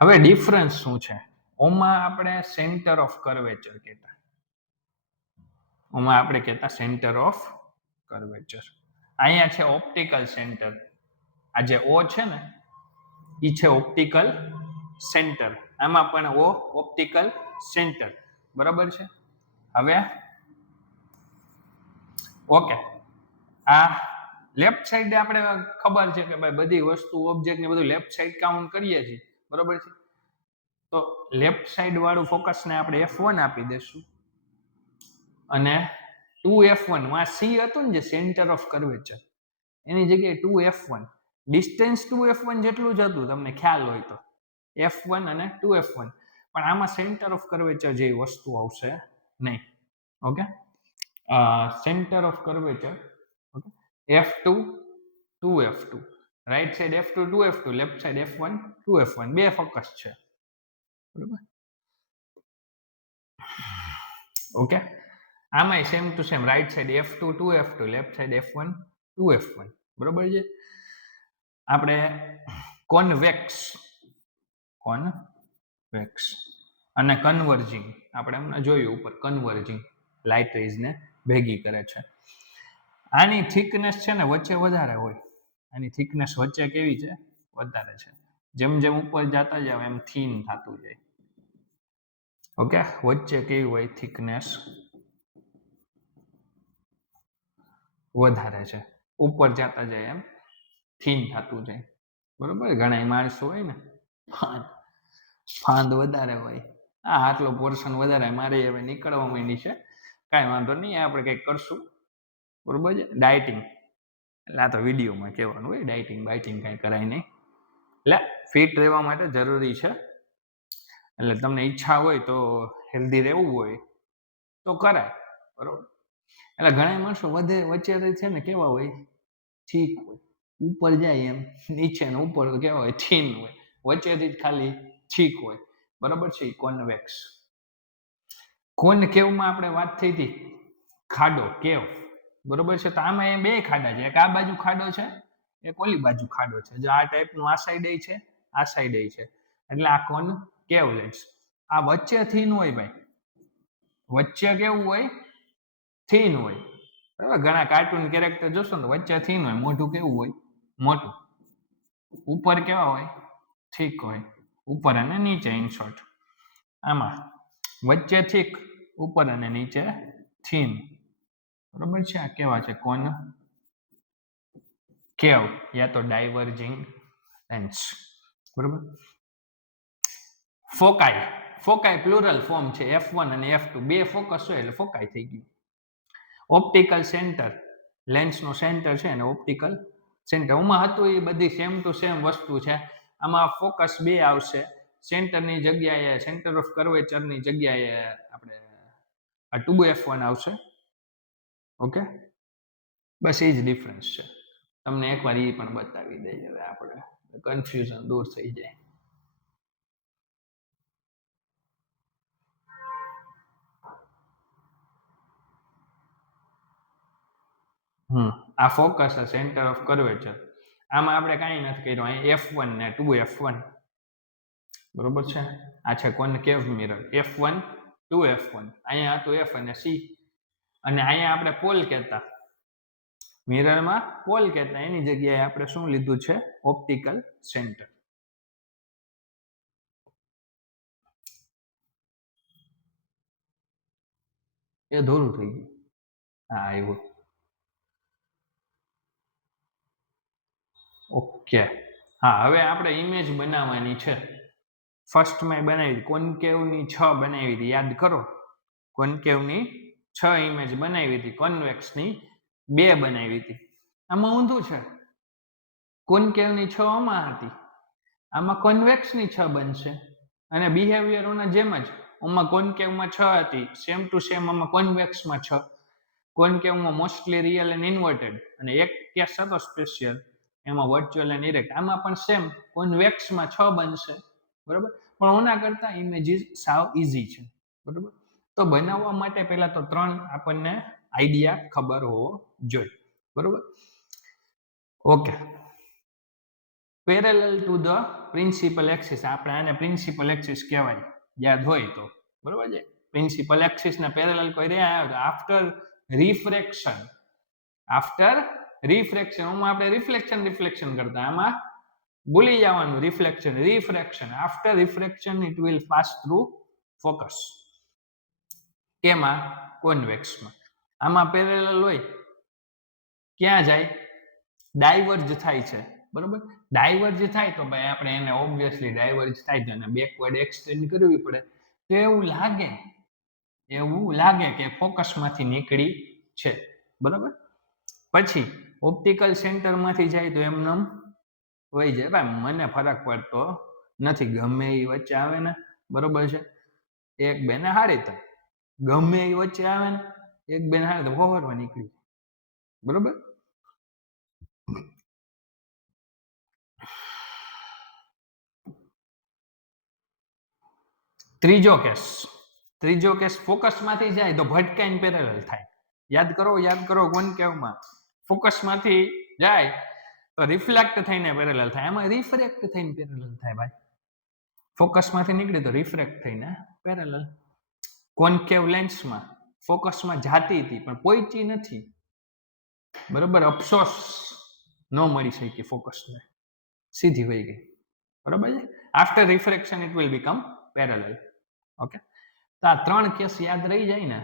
હવે ડિફરન્સ શું છે? ઓમાં આપણે સેન્ટર ઓફ કર્વેચર કહેતા, સેન્ટર ઓફ કર્વેચર. અહીંયા છે ઓપ્ટિકલ સેન્ટર. આ જે ઓ છે ને, એ છે ઓપ્ટિકલ સેન્ટર. આમાં પણ ઓ ઓપ્ટિકલ સેન્ટર. બરાબર છે. હવે ઓકે, આ લેફ્ટ સાઈડ આપણે ખબર છે કે ભાઈ બધી વસ્તુ ઓબ્જેક્ટ ને બધું લેફ્ટ સાઈડ કાઉન્ટ કરીએ છીએ. બરોબર છે. તો લેફ્ટ સાઈડ વાળું ફોકસ ને આપણે F1 આપી દેશું, અને 2F1 માં C હતું ને જે સેન્ટર ઓફ કર્વેચર, એની જગ્યાએ 2F1, ડિસ્ટન્સ 2F1 જેટલું જ હતું તમને ખ્યાલ હોય તો, F1 અને 2F1. પણ આમાં સેન્ટર ઓફ કર્વેચર જેવી વસ્તુ આવશે નહીં. Okay. Centre of curvature F2 2F2, right side F2 2F2, left side F1 2F1, બે ફોકસ છે. બરોબર. ઓકે. આમાં same to same, right side F2 2F2, left side F1 2F1. બરોબર છે. આપણે કોન્વેક્સ અને કન્વર્જિંગ આપણે હમણાં જોયું ઉપર, કન્વર્જિંગ લાઇટ રેઝ ને ભેગી કરે છે. આની થિકનેસ છે ને વચ્ચે વધારે હોય, આની થિકનેસ વચ્ચે કેવી છે? વધારે છે. જેમ જેમ ઉપર જતા જાવ એમ થીન થતું જાય. ઓકે. વચ્ચે કેવી હોય? થિકનેસ વધારે છે, ઉપર જતા જાય એમ થીન થતું જાય. બરોબર. ઘણા માણસો હોય ને ફાંદ વધારે હોય, આટલો પોર્શન વધારે, મારે હવે નીકળવા માંડી છે, કાંઈ વાંધો નહીં, આપણે કંઈક કરશું. બરોબર છે. ડાયટિંગ એટલે આ તો વિડીયોમાં કહેવાનું હોય, ડાયટિંગ બાયટિંગ કાંઈ કરાય નહીં. એટલે ફિટ રહેવા માટે જરૂરી છે. એટલે તમને ઈચ્છા હોય તો, હેલ્ધી રહેવું હોય તો કરાય. બરોબર. એટલે ઘણા માણસો વચ્ચે છે ને કેવા હોય? ઠીક હોય, ઉપર જાય એમ નીચે ને ઉપર તો કેવા હોય થીન હોય, વચ્ચેથી જ ખાલી છીક હોય, બરાબર છે, કોન્વેક્સ. કોનકેવમાં આપણે વાત થઈ હતી ખાડો કેવ, બરોબર છે. તો આમાં એ બે ખાડા છે, એક આ બાજુ ખાડો છે, એક ઓલી બાજુ ખાડો છે. જો આ ટાઈપનું આ સાઈડ છે, આ સાઈડ છે, એટલે આ કોન કેવ લેન્સ. આ વચ્ચે થીન હોય ભાઈ, વચ્ચે કેવું હોય, થીન હોય, બરાબર. ઘણા કાર્ટૂન કેરેક્ટર જોશો ને વચ્ચે થીન હોય, મોઢું કેવું હોય, મોટું, ઉપર કેવા હોય, થીક હોય, ઉપર અને નીચે. ઇન શોર્ટ આમાં વચ્ચે થીક, ઉપર અને નીચે થીન, બરોબર છે. આ કેવા છે, કોન કેવ યા તો ડાયવર્જિંગ લેન્સ, બરોબર. ફોકાઈ, ફોકાઈ પ્લુરલ ફોર્મ છે, F1 અને F2 બે ફોકસ હોય એટલે ફોકાઈ થઈ ગયું. ઓપ્ટિકલ સેન્ટર, લેન્સનો સેન્ટર છે અને ઓપ્ટિકલ સેન્ટર, ઉમાં હતું એ બધી સેમ ટુ સેમ વસ્તુ છે. આમાં ફોકસ બે આવશે, સેન્ટરની જગ્યાએ, સેન્ટર ઓફ કર્વેચરની જગ્યાએ આપણે આ 2F1 આવશે. ઓકે, બસ એ જ ડિફરન્સ છે. તમને એકવાર એ પણ બતાવી દઈએ, હવે આપણે કન્ફ્યુઝન દૂર થઈ જાય. આ ફોકસ સેન્ટર ઓફ કર્વેચર, આમાં આપણે કાંઈ નથી કર્યું. અહીં F1 ને 2F1, બરોબર છે. આ છે કોનકેવ મિરર, F1 2F1, અહીંયા હતું F અને C, અને અહીંયા આપણે પોલ કહેતા, મિરરમાં પોલ કહેતા, એની જગ્યાએ આપણે શું લીધું છે, ઓપ્ટિકલ સેન્ટર. એ ધોરું થઈ ગયું, હા આવ્યું. ઓકે, હા હવે આપણે ઇમેજ બનાવવાની છે. ફર્સ્ટમાં બનાવી કોનકેવની 6 બનાવી હતી, યાદ કરો. કોનકેવની 6 ઇમેજ બનાવી હતી, કોન્વેક્સની 2 બનાવી હતી. આમાં ઊંધું છે, કોનકેવની 6 આમાં હતી, આમાં કોન્વેક્સની 6 બનશે. અને બિહેવિયરોના જેમ જ આમાં કોનકેવમાં 6 હતી, સેમ ટુ સેમ આમાં કોન્વેક્સમાં 6. કોનકેવમાં મોસ્ટલી રિયલ એન્ડ ઇન્વર્ટેડ, અને એક કેસ હતો સ્પેશિયલ, એમાં વર્ચ્યુઅલ એન્ડ ઇરેક્ટ. આમાં પણ સેમ કોન્વેક્સમાં 6 બનશે, બરોબર. પણ ઓના કરતા ઇમેજીસ સાવ ઈઝી છે, બરોબર. તો બનાવવા માટે પહેલા તો 3 આપણને આઈડિયા ખબર હોવો જોઈએ, બરોબર. Okay, parallel to the principal axis, આપણે આને પ્રિન્સિપલ એક્સિસ કહેવાય, યાદ હોય તો, બરોબર છે. પ્રિન્સિપલ એક્સિસ ના પેરેલલ કોઈ રહ્યા આફ્ટર રિફ્રેક્શન, આફ્ટર રિફ્રેક્શન, આપણે રિફ્લેક્શન કરતા, આમાં ભૂલી જવાનું reflection, refraction. After refraction it will pass through focus. કેમાં, કોન્વેક્સમાં. આમાં પેરેલલ હોય, ક્યાં જાય, ડાયવર્જ થાય છે, બરોબર. ડાયવર્જ થાય તો ભાઈ આપણે એને ઓબ્વિયસલી ડાયવર્જ થાય છે અને બેકવર્ડ એક્સટેન્ડ કરવી પડે. તો એવું લાગે કે ફોકસમાંથી નીકળી છે, બરોબર. પછી ઓપ્ટિકલ સેન્ટરમાંથી જાય તો એમને વહી જાય. ભાઈ મને ફરક પડતો નથી, ગમે એ વચ્ચે આવે ને, બરોબર છે. એક બેને હારી થાય, ગમે એ વચ્ચે આવે ને, એક બેન હારે તો ફોરવા નીકળી, બરોબર. ત્રીજો કેસ ફોકસમાંથી જાય તો ભટકાઈને પેરેલલ થાય. યાદ કરો કોનકેવમાં ફોકસમાંથી જાય તો રિફ્લેક્ટ થઈને પેરેલલ થાય, એમાં રિફ્રેક્ટ થઈને પેરેલલ થાય ભાઈ. ફોકસમાંથી નીકળે તો રિફ્રેક્ટ થઈને પેરેલલ. કોનકેવ લેન્સમાં ફોકસમાં જાતી હતી પણ પહોંચી નથી, બરોબર. અફસોસ ન મળી શકી ફોકસને, સીધી વહી ગઈ, બરોબર છે. After refraction it will become parallel. Okay, તો આ 3 કેસ યાદ રહી જાય ને.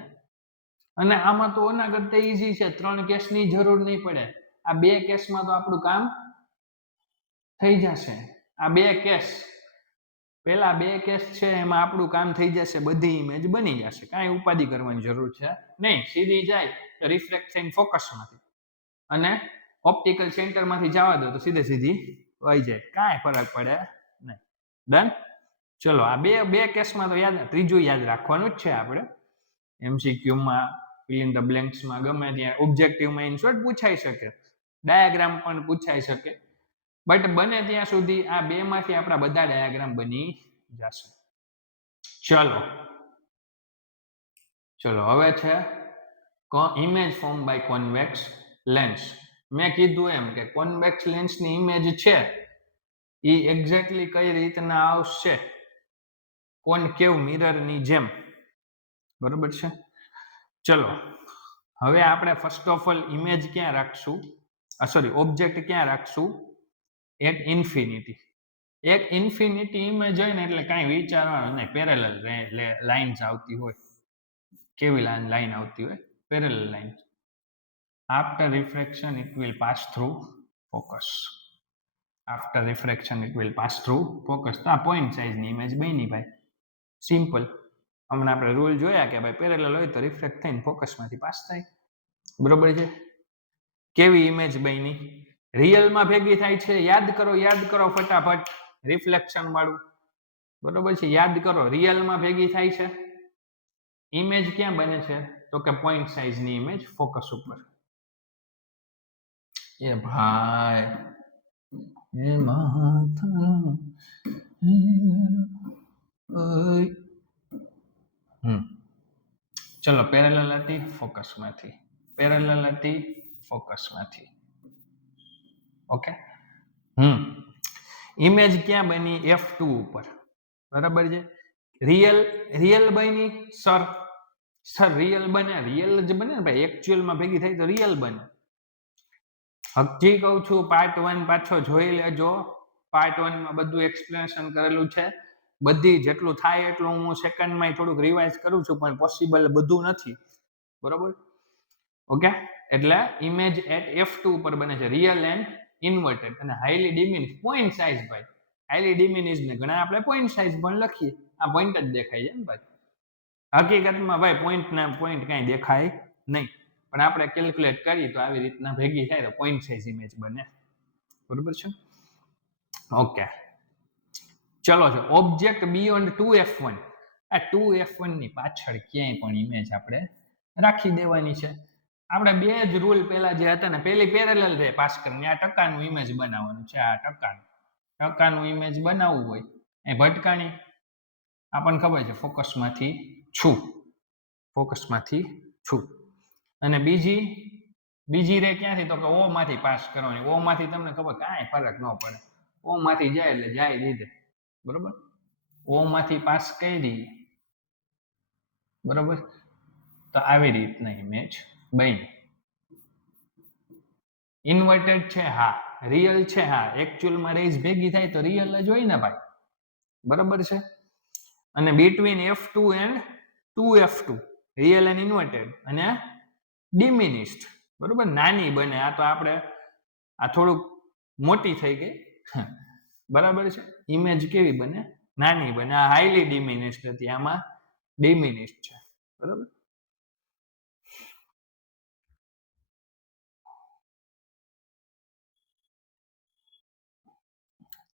અને આમાં તો ઓના કરતા ઈઝી છે, 3 કેસની જરૂર નહીં પડે. આ 2 કેસમાં તો આપણું કામ થઈ જશે. આ 2 કેસ, પેલા 2 કેસ છે એમાં આપણું કામ થઈ જશે, બધી ઇમેજ બની જશે, કાંઈ ઉપાધિ કરવાની જરૂર છે નહીં. સીધી જાય તો રિફ્લેક્ટ થઈને ફોકસમાંથી, અને ઓપ્ટિકલ સેન્ટરમાંથી જવા દો તો સીધી વહી જાય, કાંઈ ફરક પડે નહીં. ડન. ચલો, આ બે કેસમાં તો યાદ, ત્રીજું યાદ રાખવાનું જ છે આપણે. MCQ માં, ફિલ ઇન ધ બ્લેન્ક્સમાં, ગમે ત્યાં ઓબ્જેક્ટિવમાં ઇન શોર્ટ પૂછાઈ શકે. ડાયાગ્રામ પણ પૂછાઈ શકે, બટ બને ત્યાં સુધી આ બે માંથી આપણા બધા ડાયાગ્રામ બની જશે. ચલો હવે છે image form by convex lens. મેં કીધું એમ કે કોન્વેક્સ લેન્સની ઇમેજ છે એ એક્ઝેક્ટલી કઈ રીતના આવશે, કોનકેવ મિરરની જેમ, બરોબર છે. ચલો હવે આપણે ફર્સ્ટ ઓફ ઓલ ઇમેજ ક્યાં રાખશું, સોરી ઓબ્જેક્ટ ક્યાં રાખશું, એટ ઇન્ફિનિટી. એક ઇન્ફિનિટી ઇમેજ હોય ને એટલે કાંઈ વિચારવાનું નહીં, પેરેલલ લાઇન્સ આવતી હોય. કેવી લાઈન આવતી હોય? Parallel line. After refraction it will pass through focus. After refraction it will pass through focus. તો આ પોઈન્ટ સાઇઝની ઇમેજ બની ભાઈ, સિમ્પલ. હમણાં આપણે રૂલ જોયા કે ભાઈ પેરેલલ હોય તો રિફ્લેક્ટ થઈને ફોકસમાંથી પાસ થાય, બરોબર છે. કેવી ઇમેજ બની? રિયલમાં ભેગી થાય છે, યાદ કરો ફટાફટ, રિફ્લેક્શન વાળું, બરોબર છે. યાદ કરો, રિયલમાં ભેગી થાય છે. ઇમેજ ક્યાં બને છે? તો કે પોઈન્ટ સાઇઝની ઇમેજ ફોકસ ઉપર. એ ભાઈ ચલો પેરેલલ હતી ફોકસમાંથી, પેરેલલ હતી ફોકસમાંથી. ઓકે. ઇમેજ ક્યાં બની? F2 ઉપર, બરાબર છે. રિયલ બની સર રિયલ બને, રિયલ જ બને ને ભાઈ, એકચ્યુઅલમાં ભેગી થાય તો રિયલ બને. હજી કહું છું પાર્ટ 1 પાછો જોઈ લેજો, પાર્ટ 1 માં બધું એક્સપ્લેનેશન કરેલું છે. બધી જેટલું થાય એટલું હું સેકન્ડમાં થોડુંક રિવાઇઝ કરું છું, પણ પોસિબલ બધું નથી, બરોબર. ઓકે, એટલે ઇમેજ એટ F2 ઉપર બને છે, રિયલ એન્ડ ઇન્વર્ટેડ અને હાઈલી ડિમિનિશ. પોઈન્ટ સાઇઝ ભાઈ, હાઈલી ડિમિનિશ ને ઘણા આપણે પોઈન્ટ સાઇઝ પણ લખીએ, આ પોઈન્ટ જ દેખાય છે ને ભાઈ. હકીકતમાં ભાઈ પોઈન્ટ કાંઈ દેખાય નહીં, પણ આપણે કેલ્ક્યુલેટ કરીએ તો આવી રીતના ભેગી થાય તો પોઈન્ટ સાઇઝ ઇમેજ બને, બરોબર છે. ઓકે, ચલો છે ઓબ્જેક્ટ બિયોન્ડ 2F1. આ 2F1 ની પાછળ ક્યાંય પણ ઇમેજ આપણે રાખી દેવાની છે. આપણે બે જ રૂલ પેલા જે હતા ને, પેલી પેરેલલ રે પાસ કરીને આ ટકાનું ઇમેજ બનાવવાનું છે. આ ટકાનું ઇમેજ બનાવવું હોય એ ભટકાણી આપણને ખબર છે ફોકસમાંથી છું. અને બીજી રે ક્યાંથી? તો કે O માંથી પાસ કરવાની. O માંથી તમને ખબર કાંઈ ફરક ન પડે, O માંથી જાય એટલે જાય દીધે, બરોબર. O માંથી પાસ કરી, બરોબર. તો આવી રીતના ઇમેજ બની. ઇન્વર્ટેડ છે, હા. રિયલ છે, હા. એકચ્યુઅલમાં રેઝ ભેગી થાય તો રિયલ જ હોય ને ભાઈ, બરોબર છે. અને between F2 and 2F2 real and inverted અને ડિમિનિશ્ડ, બરોબર. નાની બને. આ તો આપણે આ થોડુંક મોટી થઈ ગઈ, બરાબર છે. ઇમેજ કેવી બને? નાની બને. આ હાઈલી ડિમિનિશ્ડ હતી, આમાં ડિમિનિશ્ડ છે, બરોબર.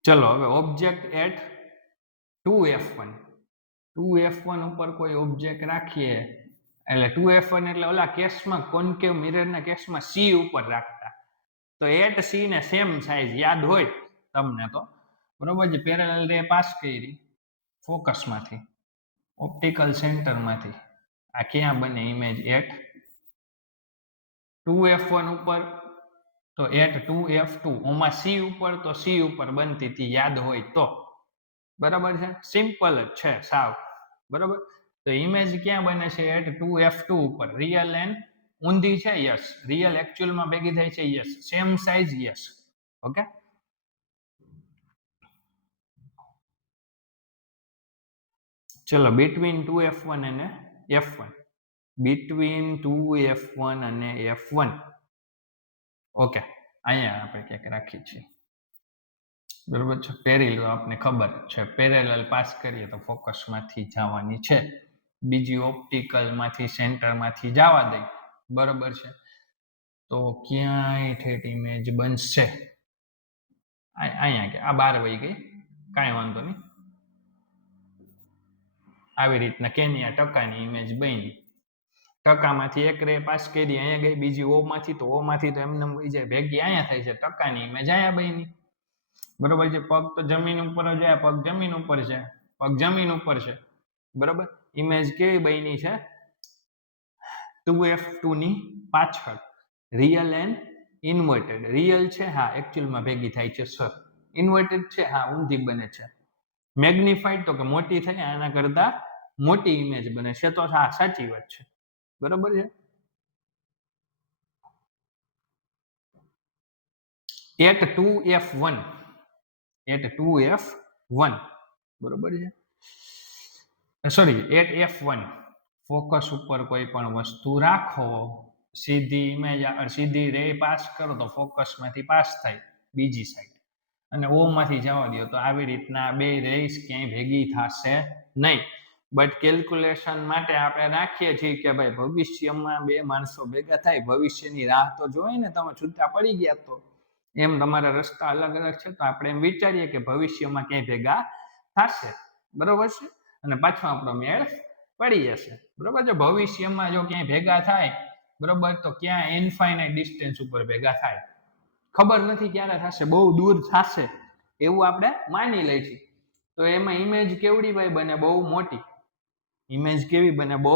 ચલો હવે ઓબ્જેક્ટ એટ 2F1 ઉપર કોઈ ઓબ્જેક્ટ રાખીએ એટલે 2F1 એટલે ઓલા કેસમાં કોન્કેવ મિરરના કેસમાં C ઉપર રાખતા, તો એટ C ને સેમ સાઈઝ યાદ હોય તમને તો, બરોબર છે. પેરેલલ રે પાસ કરી ફોકસમાંથી, ઓપ્ટિકલ સેન્ટરમાંથી. આ ક્યાં બને ઇમેજ? એટ 2F1 ઉપર, તો એટ 2F2 ઓમાં C ઉપર, તો C ઉપર બનતી હતી યાદ હોય તો, બરાબર છે. સિમ્પલ જ છે સાવ, બરાબર. તો ઇમેજ ક્યાં બને છે? એટ 2F2 ઉપર. રિયલ એન્ડ ઊંધી છે, યસ. રિયલ એકચ્યુઅલમાં ભેગી થાય છે, yes. Same size, yes. Okay. ચલો બિટવીન 2F1 અને F1, બિટવીન 2F1 અને F1. ઓકે, અહીંયા આપણે ક્યાંક રાખીએ છીએ, બરોબર છે. પેરેલલ આપને ખબર છે, પેરેલલ પાસ કરીએ તો ફોકસમાંથી જવાની છે, બીજી ઓપ્ટિકલમાંથી સેન્ટરમાંથી જવા દઈ, બરોબર છે. તો ક્યાંય ઠેઠ ઇમેજ બનશે અહીંયા, કે આ 12 વહી ગઈ, કાંઈ વાંધો નહીં. આવી રીતના કેની આ ટકાની ઇમેજ બની. ટકામાંથી એક રે પાસ કરી અહીંયા ગઈ, બીજી ઓ માંથી, તો ઓ માંથી તો એમને વહી જાય, ભેગી અહીંયા થાય છે, ટકાની ઇમેજ અહીંયા બની. બરોબર છે. પગ તો જમીન ઉપર જ જાય, પગ જમીન ઉપર છે, પગ જમીન ઉપર છે. બરોબર. ઇમેજ કેવી બની છે? 2F2 ની પાછળ. Real and inverted. રિયલ છે, હા એકચ્યુઅલમાં ભેગી થાય છે સર. ઇન્વર્ટેડ છે, હા ઊંધી બને છે. મેગ્નિફાઈડ તો કે મોટી થાય, આના કરતા મોટી ઇમેજ બને છે, તો હા સાચી વાત છે. બરોબર છે. at 2F1 at 2F1 બરોબર છે. સોરી at F1 ફોકસ ઉપર કોઈ પણ વસ્તુ રાખો, સીધી ઇમેજ સીધી રે પાસ કરો તો ફોકસ માંથી પાસ થાય બીજી સાઈડ, અને ઓ માંથી જવા દો તો આવી રીતના બે રેસ ક્યાંય ભેગી થશે નહીં. બટ કેલ્ક્યુલેશન માટે આપણે રાખીએ છીએ કે ભાઈ ભવિષ્યમાં બે માણસો ભેગા થાય, ભવિષ્યની રાહ તો જોઈ ને, તમે છૂટા પડી ગયા તો એમ તમારા રસ્તા અલગ અલગ છે, તો આપણે એમ વિચારીએ કે ભવિષ્યમાં ક્યાંય ભેગા થશે. બરોબર છે. અને પાછો આપણો મેળ પડી જશે. બરોબર છે. ભવિષ્યમાં જો ક્યાંય ભેગા થાય, બરોબર, તો ક્યાં ઇન્ફાઇનાઇટ ડિસ્ટન્સ ઉપર ભેગા થાય, ખબર નથી ક્યારે થશે, બહુ દૂર થશે એવું આપણે માની લઈશું. તો એમાં ઇમેજ કેવડી ભાઈ બને? બહુ મોટી. ઇમેજ કેવી બને? બહુ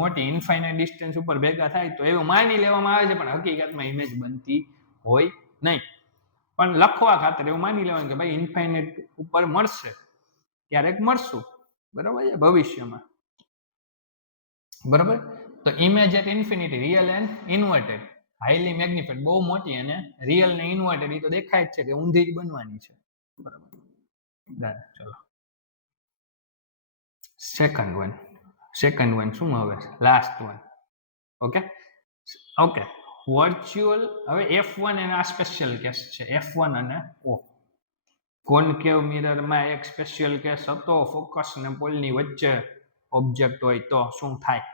મોટી. ઇન્ફાઇનાઇટ ડિસ્ટન્સ ઉપર ભેગા થાય તો એવું માની લેવામાં આવે છે, પણ હકીકતમાં ઇમેજ બનતી હોય નહીં. પણ લખવા ખાતર એવું માની લેવાનું કે ભાઈ ઇન્ફાઇનાઇટ ઉપર મળશે, ક્યારેક મળશું. બરોબર છે. ભવિષ્યમાં. બરોબર. તો image at infinity, real and inverted, highly magnified, બહુ મોટી, અને રિયલ ને ઇન્વર્ટેડ એ તો દેખાય જ છે કે ઊંધી જ બનવાની છે. બરાબર. ચલો સેકન્ડ વન શું હવે? Last one. ઓકે. વર્ચ્યુઅલ. હવે F1 અને આ સ્પેશિયલ કેસ છે, F1 અને O. કોન્કેવ મિરરમાં એક સ્પેશિયલ કેસ હતો, ફોકસ અને પોલની વચ્ચે ઓબ્જેક્ટ હોય તો શું થાય?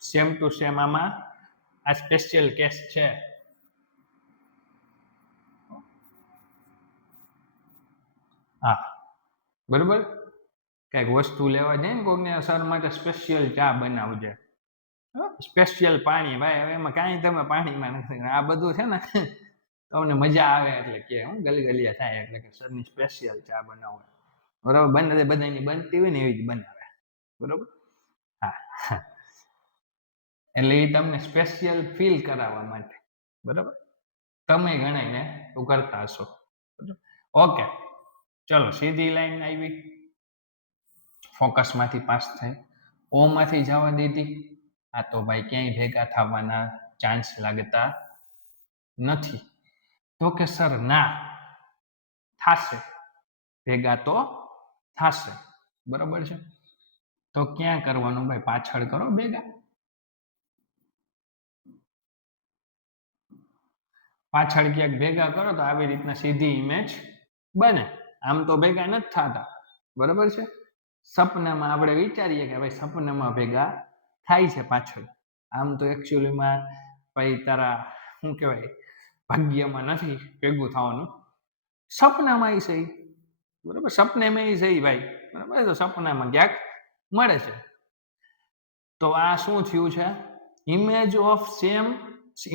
સેમ ટુ સેમ આમાં આ સ્પેશિયલ કેસ છે. હા બરોબર. કઈક વસ્તુ લેવા જાય ને કોકને, સર માટે સ્પેશિયલ ચા બનાવજે, સ્પેશિયલ પાણી, ભાઈ હવે એમાં કાંઈ તમે પાણીમાં નથી, આ બધું છે ને તમને મજા આવે એટલે કે હું ગલગલિયા થાય એટલે કે સરની સ્પેશિયલ ચા બનાવો. બરોબર. બને બધાની બનતી હોય ને એવી જ બનાવે. બરોબર. હા. એટલે એ તમને સ્પેશિયલ ફીલ કરાવવા માટે. બરોબર. તમે ગણાઈને તો કરતા હશો. ઓકે. ચલો સીધી લાઈન આવી, ફોકસ માંથી પાસ થાય, ઓ માંથી જવા દીધી, આ તો ભાઈ ક્યાંય ભેગા થવાના ચાન્સ લાગતા નથી. તો કે સર ના થશે, ભેગા તો થશે. બરોબર છે. તો ક્યાં કરવાનું ભાઈ? પાછળ કરો ભેગા. પાછળ ક્યાંક ભેગા કરો તો આવી રીતના સીધી ઇમેજ બને. આમ તો ભેગા નથી થતા. બરોબર છે. સપનામાં આપણે વિચારીએ કે ભાઈ સપનામાં ભેગા થાય છે પાછળ, આમ તો એકચ્યુઅલીમાં ભાઈ તારા શું કહેવાય ભાગ્યમાં નથી ભેગું થવાનું, સપનામાં સહી. બરોબર. સપનામાં સહી ભાઈ. બરોબર. તો સપનામાં ક્યાંક મળે છે. તો આ શું થયું છે? Image of same,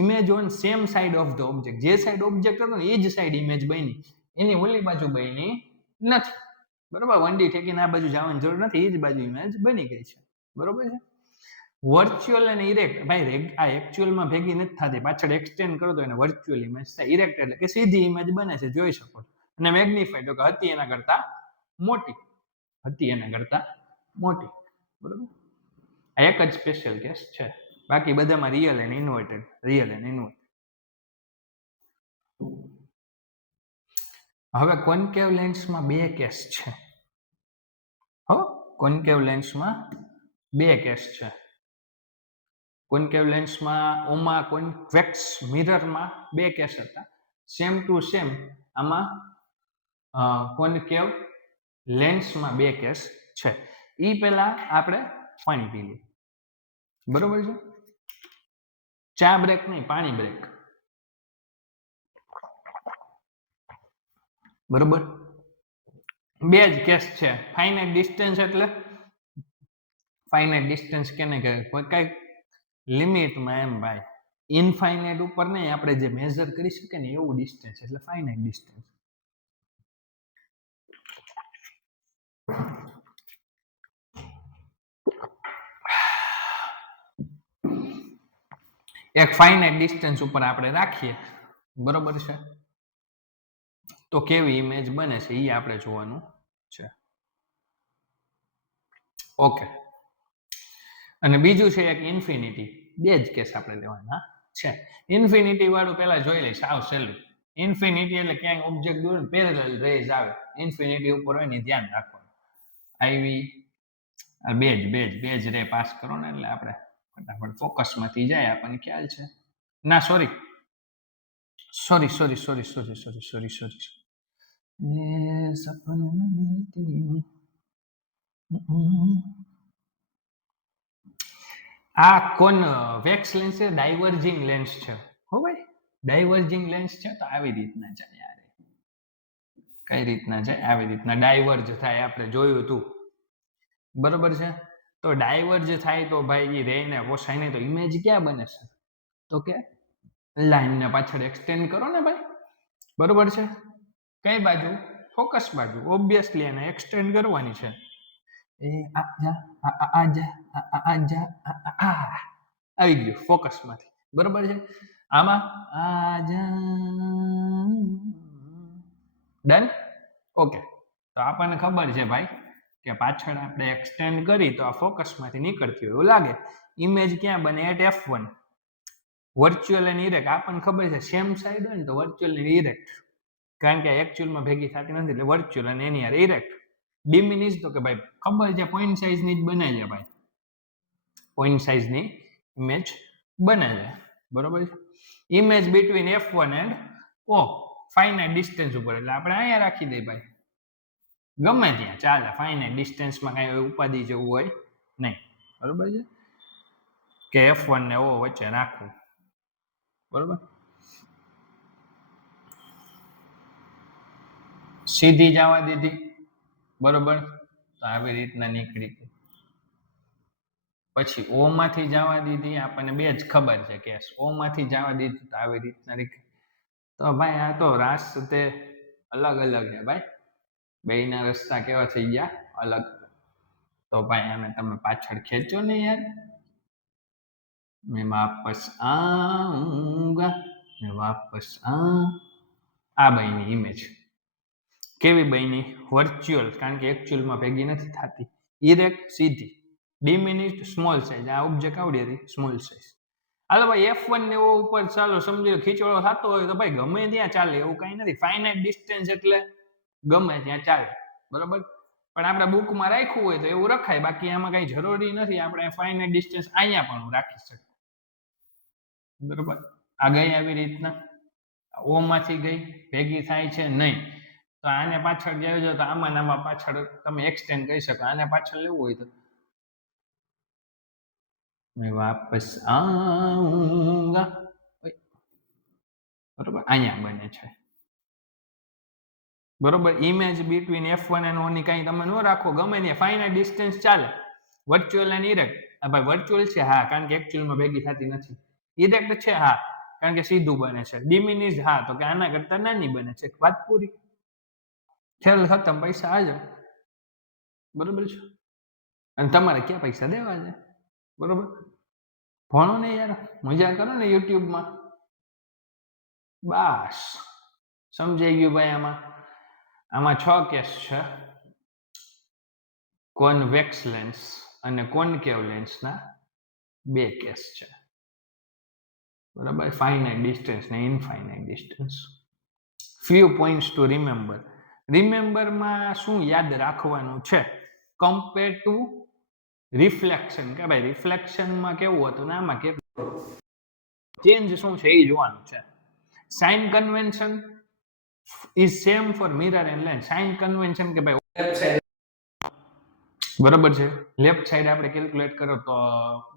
image on same side of the object. જે સાઈડ ઓબ્જેક્ટ હતો ને એ જ સાઈડ ઇમેજ બની, એની ઓલી બાજુ બની નથી. બરોબર. 1D ઠેકીને આ બાજુ જવાની જરૂર નથી, એ જ બાજુ ઇમેજ બની ગઈ છે. બરોબર છે. વર્ચ્યુઅલ અને ઇરેક્ટ, ભાઈ આ એકચ્યુઅલમાં ભેગી નથી થતી, પાછળ એક્સટેન્ડ કરો તો એને વર્ચ્યુઅલ ઇમેજ થાય. ઇરેક્ટ એટલે કે સીધી ઇમેજ બને છે, જોઈ શકો. અને મેગ્નિફાઈડ તો કે હતી એના કરતા મોટી, હતી એના કરતા મોટી. બરોબર. આ એક જ સ્પેશિયલ કેસ છે, બાકી બધામાં real and inverted, real and inverted. હવે કોન્કેવ લેન્સમાં બે કેસ છે. કોન્કેવ લેન્સમાં બે કેસ છે. કોન્કેવ લેન્સમાં ઓમાં કોન્વેક્સ મિરરમાં બે કેસ હતા. સેમ ટુ સેમ આમાં કોન્કેવ લેન્સમાં બે કેસ છે. ઈ પહેલા આપણે પાણી પી લઈએ. બરોબર છે. ચા બ્રેક નહીં, પાણી બ્રેક. બરોબર. બે જ કેસ છે. ફાઇનાઇટ ડિસ્ટન્સ એટલે ફાઇનાઇટ ડિસ્ટન્સ કેને કહેવાય? કઈ લિમિટમાં એમ ભાઈ, ઇનફાઇનાઇટ ઉપર નહીં, આપણે જે મેઝર કરી શકીએ ને એવું ડિસ્ટન્સ એટલે ફાઇનાઇટ ડિસ્ટન્સ. એક ફાઇનાઇટ ડિસ્ટન્સ ઉપર આપણે રાખીએ, બરોબર છે, તો કેવી ઇમેજ બને છે એ આપણે જોવાનું છે. ઓકે. અને બીજું છે એક ઇન્ફિનિટી. બે જ કેસ આપણે લેવાના છે. ઇન્ફિનિટી વાળું પહેલા જોઈ લઈશ, સાવ સહેલું. ઇન્ફિનિટી એટલે ક્યાંક ઓબ્જેક્ટ દૂર પેરેલલ રેઝ આવે, ઇન્ફિનિટી ઉપર હોય ને ધ્યાન રાખવાનું. આવી બે જ રે પાસ કરો ને એટલે આપણે ફટાફટ ફોકસમાંથી જાય, આપણને ખ્યાલ છે. ના સોરી આ કોણ વેક્સ લેન્સ છે, ડાયવર્જિંગ લેન્સ છે. હો ભાઈ, ડાયવર્જિંગ લેન્સ છે તો આવી રીતના જાય યાર. કઈ રીતના જાય? આવી રીતના ડાયવર્જ થાય, આપણે જોયું હતું, બરોબર છે. તો ડાયવર્જ થાય તો ભાઈ રે ને પોસાય નહીં, તો ઇમેજ ક્યાં બને છે? તો કે લાઈનને પાછળ એક્સટેન્ડ કરો ને ભાઈ, બરોબર છે. કઈ બાજુ? ફોકસ બાજુ. ઓબ્વિયસલી એને એક્સટેન્ડ કરવાની છે. આવી ગયું ફોકસમાંથી, બરોબર છે. આમાં ડન. ઓકે, તો આપણને ખબર છે ભાઈ કે પાછળ આપણે એક્સટેન્ડ કરી તો આ ફોકસમાંથી નીકળતી હોય એવું લાગે. ઇમેજ ક્યાં બને? At F1. વર્ચ્યુઅલ અને ઇરેક્ટ આપણને ખબર છે, સેમ સાઈડ હોય ને તો વર્ચ્યુઅલ અને ઇરેક્ટ, કારણ કે એકચ્યુઅલમાં ભેગી થતી નથી એટલે વર્ચ્યુઅલ અને એની યાર ઇરેક્ટ. ડિમિનિશ તો કે ભાઈ ખબર છે પોઈન્ટ સાઇઝની જ બને છે ભાઈ, પોઈન્ટ સાઇઝની ઇમેજ બને છે, બરોબર છે. Image between F1 and O finite distance ઉપર, એટલે આપણે અહીંયા રાખી દઈએ ભાઈ, ગમે ત્યાં ચાલે, ફાઇનાઇટ ડિસ્ટન્સમાં કાંઈ ઉપાધિ જેવું હોય નહીં, બરોબર છે, કે F1 ને O વચ્ચે રાખવું, બરોબર. સીધી જવા દીધી, બરોબર, તો આવી રીતના નીકળી ગઈ. પછી O માંથી જવા દીધી, આપણને બે જ ખબર છે કેસ. O માંથી જવા દીધી તો આવી રીતના નીકળી. તો ભાઈ આ તો રાસ્તે અલગ અલગ છે ભાઈ, બેયના રસ્તા કેવા થઈ ગયા? અલગ. તો ભાઈ આને તમે પાછળ ખેંચો ને યાર. મેં વાપસ આઉંગા, મેં વાપસ આ બની ઇમેજ કેવી બની? વર્ચ્યુઅલ, કારણ કે એકચ્યુઅલમાં ભેગી નથી થતી. ઇરેક્ટ સીધી. ડિમિનિશ્ડ સ્મોલ સાઇઝ, આ ઓબ્જેક્ટ આવડી હતી સ્મોલ સાઇઝ. હાલો ભાઈ F1 ને O ઉપર ચાલો સમજો ખીચડો થતો હોય તો ભાઈ ગમે ત્યાં ચાલે, એવું કઈ નથી. ફાઇનાઇટ ડિસ્ટન્સ એટલે ગમે ત્યાં ચાલે, બરોબર. પણ આપણે બુકમાં રાખ્યું હોય તો એવું રખાય, બાકી આમાં કઈ જરૂરી નથી. આપણે ફાઇનાઇટ ડિસ્ટન્સ અહીંયા પણ રાખી શકીએ, બરોબર. આ ગઈ આવી રીતના, O માંથી ગઈ, ભેગી થાય છે નહીં, તો આને પાછળ જજો તો આમાં પાછળ તમે એક્સટેન્ડ કરી શકો. આને પાછળ લેવું હોય તો મેં વાપસ આઉંગા, બરોબર, અહીંયા બને છે, બરોબર. ઇમેજ બિટવીન F1 અને O ની કઈ તમે ન રાખો, ગમે ને ફાઇનાઇટ ડિસ્ટન્સ ચાલે. વર્ચ્યુઅલ અને ઇરેક્ટ, આ ભાઈ વર્ચ્યુઅલ છે હા, કારણ કે એકચ્યુઅલમાં ભેગી થતી નથી. ઇરેક્ટ છે હા, કારણ કે સીધું બને છે. ડિમિનિશ્ડ હા, તો કે આના કરતા નાની બને છે. વાત પૂરી, ખેલ ખતમ, પૈસા આજો, બરોબર છે. અને તમારે ક્યાં પૈસા દેવા છે, બરોબર. ભણો ને યાર, મજા કરો ને યુટ્યુબમાં, બસ સમજાઈ ગયું ભાઈ. આમાં 6 કેસ છે, કોન્વેક્સ લેન્સ અને કોન્કેવ લેન્સના 2 કેસ છે, બરાબર. ફાઇનાઇટ ડિસ્ટન્સ ને infinite distance. Few points to remember. રિમેમ્બરમાં શું યાદ રાખવાનું છે કમ્પેર ટુ રિફ્લેક્શન? કે ભાઈ રિફ્લેક્શનમાં કેવું હતું ને આમાં કેટલું ચેન્જ શું છે એ જોવાનું છે. Sign convention is same for mirror and lens. Sign convention કે ભાઈ બરોબર છે, લેફ્ટ સાઈડ આપણે કેલ્ક્યુલેટ કરો તો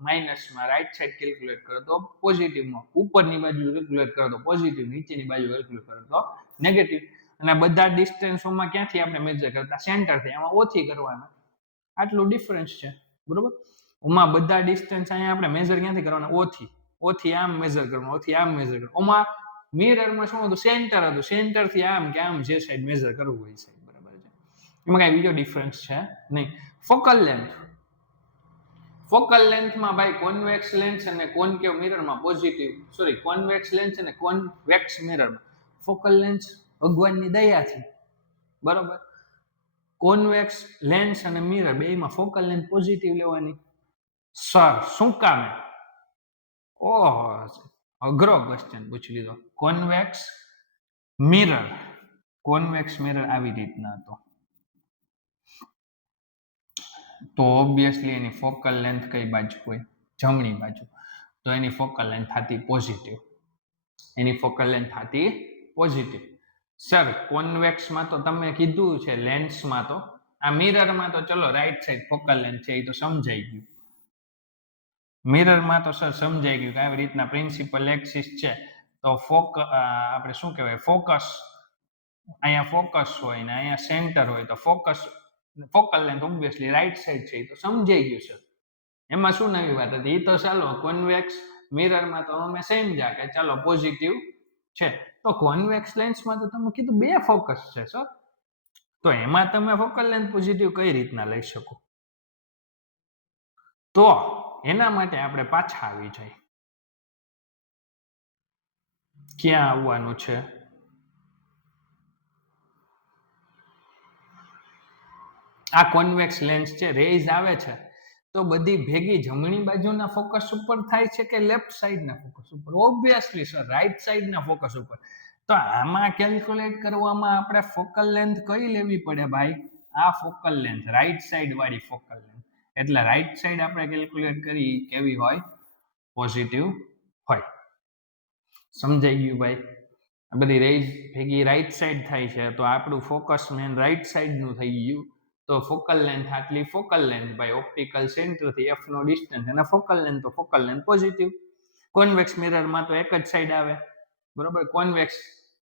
માઇનસમાં, રાઈટ સાઈડ કેલ્ક્યુલેટ કરો તો પોઝિટિવમાં, ઉપરની બાજુ કેલ્ક્યુલેટ કરો તો પોઝિટિવ, નીચેની બાજુ કેલ્ક્યુલેટ કરો તો નેગેટિવ. અને બધા ડિસ્ટન્સોમાં ક્યાંથી આપણે મેજર કરતા? સેન્ટરથી. આમાં ઓછી કરવાના, આટલું ડિફરન્સ છે, બરોબર. ઓમાં બધા ડિસ્ટન્સ અહીંયા આપણે મેજર ક્યાંથી કરવાના ઓથી આમ મેજર કરવાનું, ઓથી આમ મેજર કરવાનું. ઓમાં મિરરમાં શું હતું, સેન્ટર હતું, સેન્ટર થી આમ કે આમ જે સાઈડ મેજર કરવું હોય સાઈડ, બરાબર છે. એમાં કઈ બીજો ડિફરન્સ છે નહીં. ફોકલ લેન્થમાં ભાઈ કોન્વેક્સ લેન્સ અને કોન્કેવ મિરરમાં પોઝિટિવ, કોન્વેક્સ લેન્સ અને કોન્વેક્સ મિરરમાં ફોકલ લેન્સ ભગવાનની દયાથી, બરાબર. કોન્વેક્સ લેન્સ અને મિરર બેયમાં ફોકલ લેન્થ પોઝિટિવ લેવાની. સર શું કામે? ઓહો, અઘરો ક્વેશ્ચન પૂછી લીધો. કોન્વેક્સ મિરર આવી રીતના હતો, તો ઓબ્વિયસલી એની ફોકલ લેન્થ કઈ બાજુ હોય, જમણી બાજુ, તો એની ફોકલ લેન્થ થતી પોઝિટિવ. સર કોન્વેક્સમાં તો તમે કીધું છે, લેન્સમાં તો, આ મિરરમાં તો ચલો રાઈટ સાઈડ ફોકલ લેન્થ છે, એ તો સમજાઈ ગયું. મિરરમાં તો સર સમજાઈ ગયું કે આવી રીતના પ્રિન્સિપલ એક્સિસ છે, તો આપણે શું કહેવાય, અહીંયા ફોકસ હોય ને અહીંયા સેન્ટર હોય, તો focal length obviously right side છે, એ તો સમજાઈ ગયું સર. એમાં શું નવી વાત હતી, એ તો ચાલો કોન્વેક્સ મિરરમાં તો અમે સમજ્યા કે ચાલો પોઝિટિવ છે. તો કોન્વેક્સ લેન્સમાં તો તમે કીધું બે ફોકસ છે સર, તો એમાં તમે ફોકલ લેન્થ પોઝિટિવ કઈ રીતના લઈ શકો? તો એના માટે આપણે પાછા આવી જાય. ક્યાં આવવાનું છે? આ કોન્વેક્સ લેન્સ છે, રેઝ આવે છે, તો બધી ભેગી જમણી બાજુના ફોકસ ઉપર થાય છે કે લેફ્ટ સાઈડના ફોકસ ઉપર? ઓબ્વિયસલી સર રાઈટ સાઈડના ફોકસ ઉપર. તો આમાં કેલ્ક્યુલેટ કરવામાં આપણે ફોકલ લેન્થ કઈ લેવી પડે ભાઈ? આ ફોકલ લેન્થ, રાઈટ સાઈડ વાળી ફોકલ લેન્થ. એટલે રાઈટ સાઈડ આપણે કેલ્ક્યુલેટ કરી કેવી હોય? પોઝિટિવ હોય. સમજાઈ ગયું ભાઈ? આ બધી રેઝ ભેગી રાઈટ સાઈડ થાય છે, તો આપણું ફોકસ મેન રાઈટ સાઈડનું થઈ ગયું. તો ફોકલ લેન્થ આટલી ફોકલ લેન્થ ભાઈ, ઓપ્ટિકલ સેન્ટર થી f નો ડિસ્ટન્સ, અને ફોકલ લેન્થ તો ફોકલ લેન્થ પોઝિટિવ. કોન્વેક્સ મિરરમાં તો એક જ સાઈડ આવે, બરોબર. કોન્વેક્સ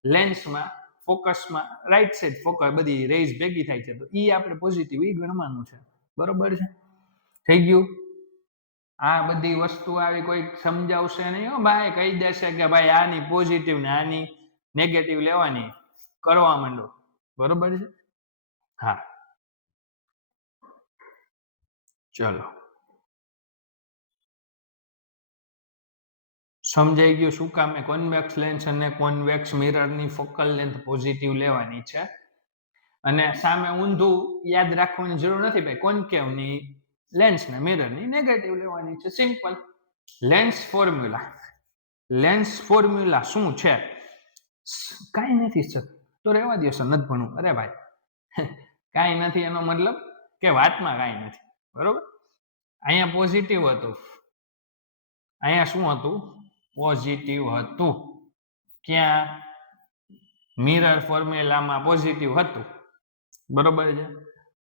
લેન્સમાં ફોકસમાં રાઈટ સાઈડ ફોકસ બધી રેઝ ભેગી થાય છે, તો ઈ આપણે પોઝિટિવ ઈ ગણવાનું છે, બરોબર છે. થઈ ગયું? આ બધી વસ્તુ આવી કોઈ સમજાવશે નહીં હો ભાઈ, કહી દેશે કે ભાઈ આની પોઝિટિવ ને આની નેગેટિવ લેવાની, કરવા માંડો, બરોબર છે. હા ચલો, સમજાઈ ગયું શું કામે કોન્વેક્સ લેન્સ અને કોન્વેક્સ મિરરની ફોકલ લેન્થ પોઝિટિવ લેવાની છે. અને સામે ઊંધું યાદ રાખવાની જરૂર નથી ભાઈ, કોન્કેવની લેન્સ ને મિરરની નેગેટિવ લેવાની છે, સિમ્પલ. લેન્સ ફોર્મ્યુલા શું છે? કાંઈ નથી સર, તો રહેવા દો સર, નથી ભણવું. અરે ભાઈ કાંઈ નથી એનો મતલબ કે વાતમાં કાંઈ નથી, બરોબર. અહીંયા પોઝિટિવ હતું, અહીંયા શું હતું? પોઝિટિવ હતું. ક્યાં? મિરર ફોર્મ્યુલામાં પોઝિટિવ હતું, બરોબર છે.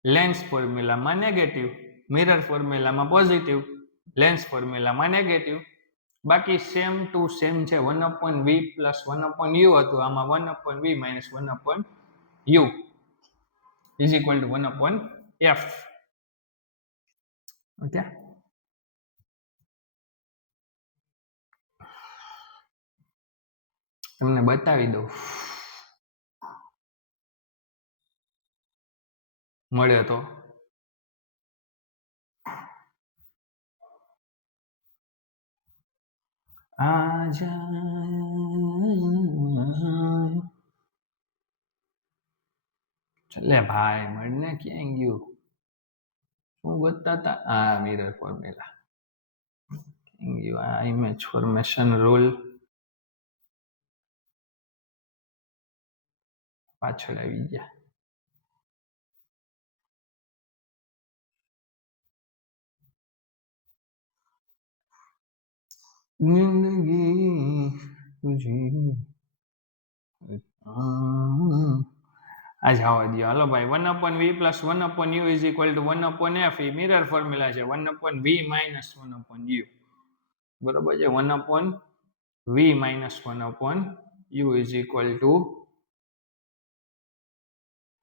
લેન્સ ફોર્મ્યુલામાં નેગેટિવ, મિરર ફોર્મ્યુલામાં પોઝિટિવ, લેન્સ ફોર્મ્યુલામાં નેગેટિવ. બાકી સેમ ટુ સેમ છે. 1/v પ્લસ 1/u હતું, આમાં 1/v minus 1/u is equal to 1/f. Okay, તમને બતાવી દઉં, મળે તો. ચલે ભાઈ, મળને ક્યાં ગયું? શું બતા હતા? આ મિરર ફોર્મ્યુલા ક્યાં ગયું? આ ઇમેજ ફોર્મેશન રૂલ પાછળ આવી ગયા. જિંદગી તુજી આ જવા દો, હાલો ભાઈ. 1/v plus 1/u is equal to 1/f. A mirror formula છે. 1/v માઇનસ 1/u, બરોબર છે. 1/v minus 1/u is equal to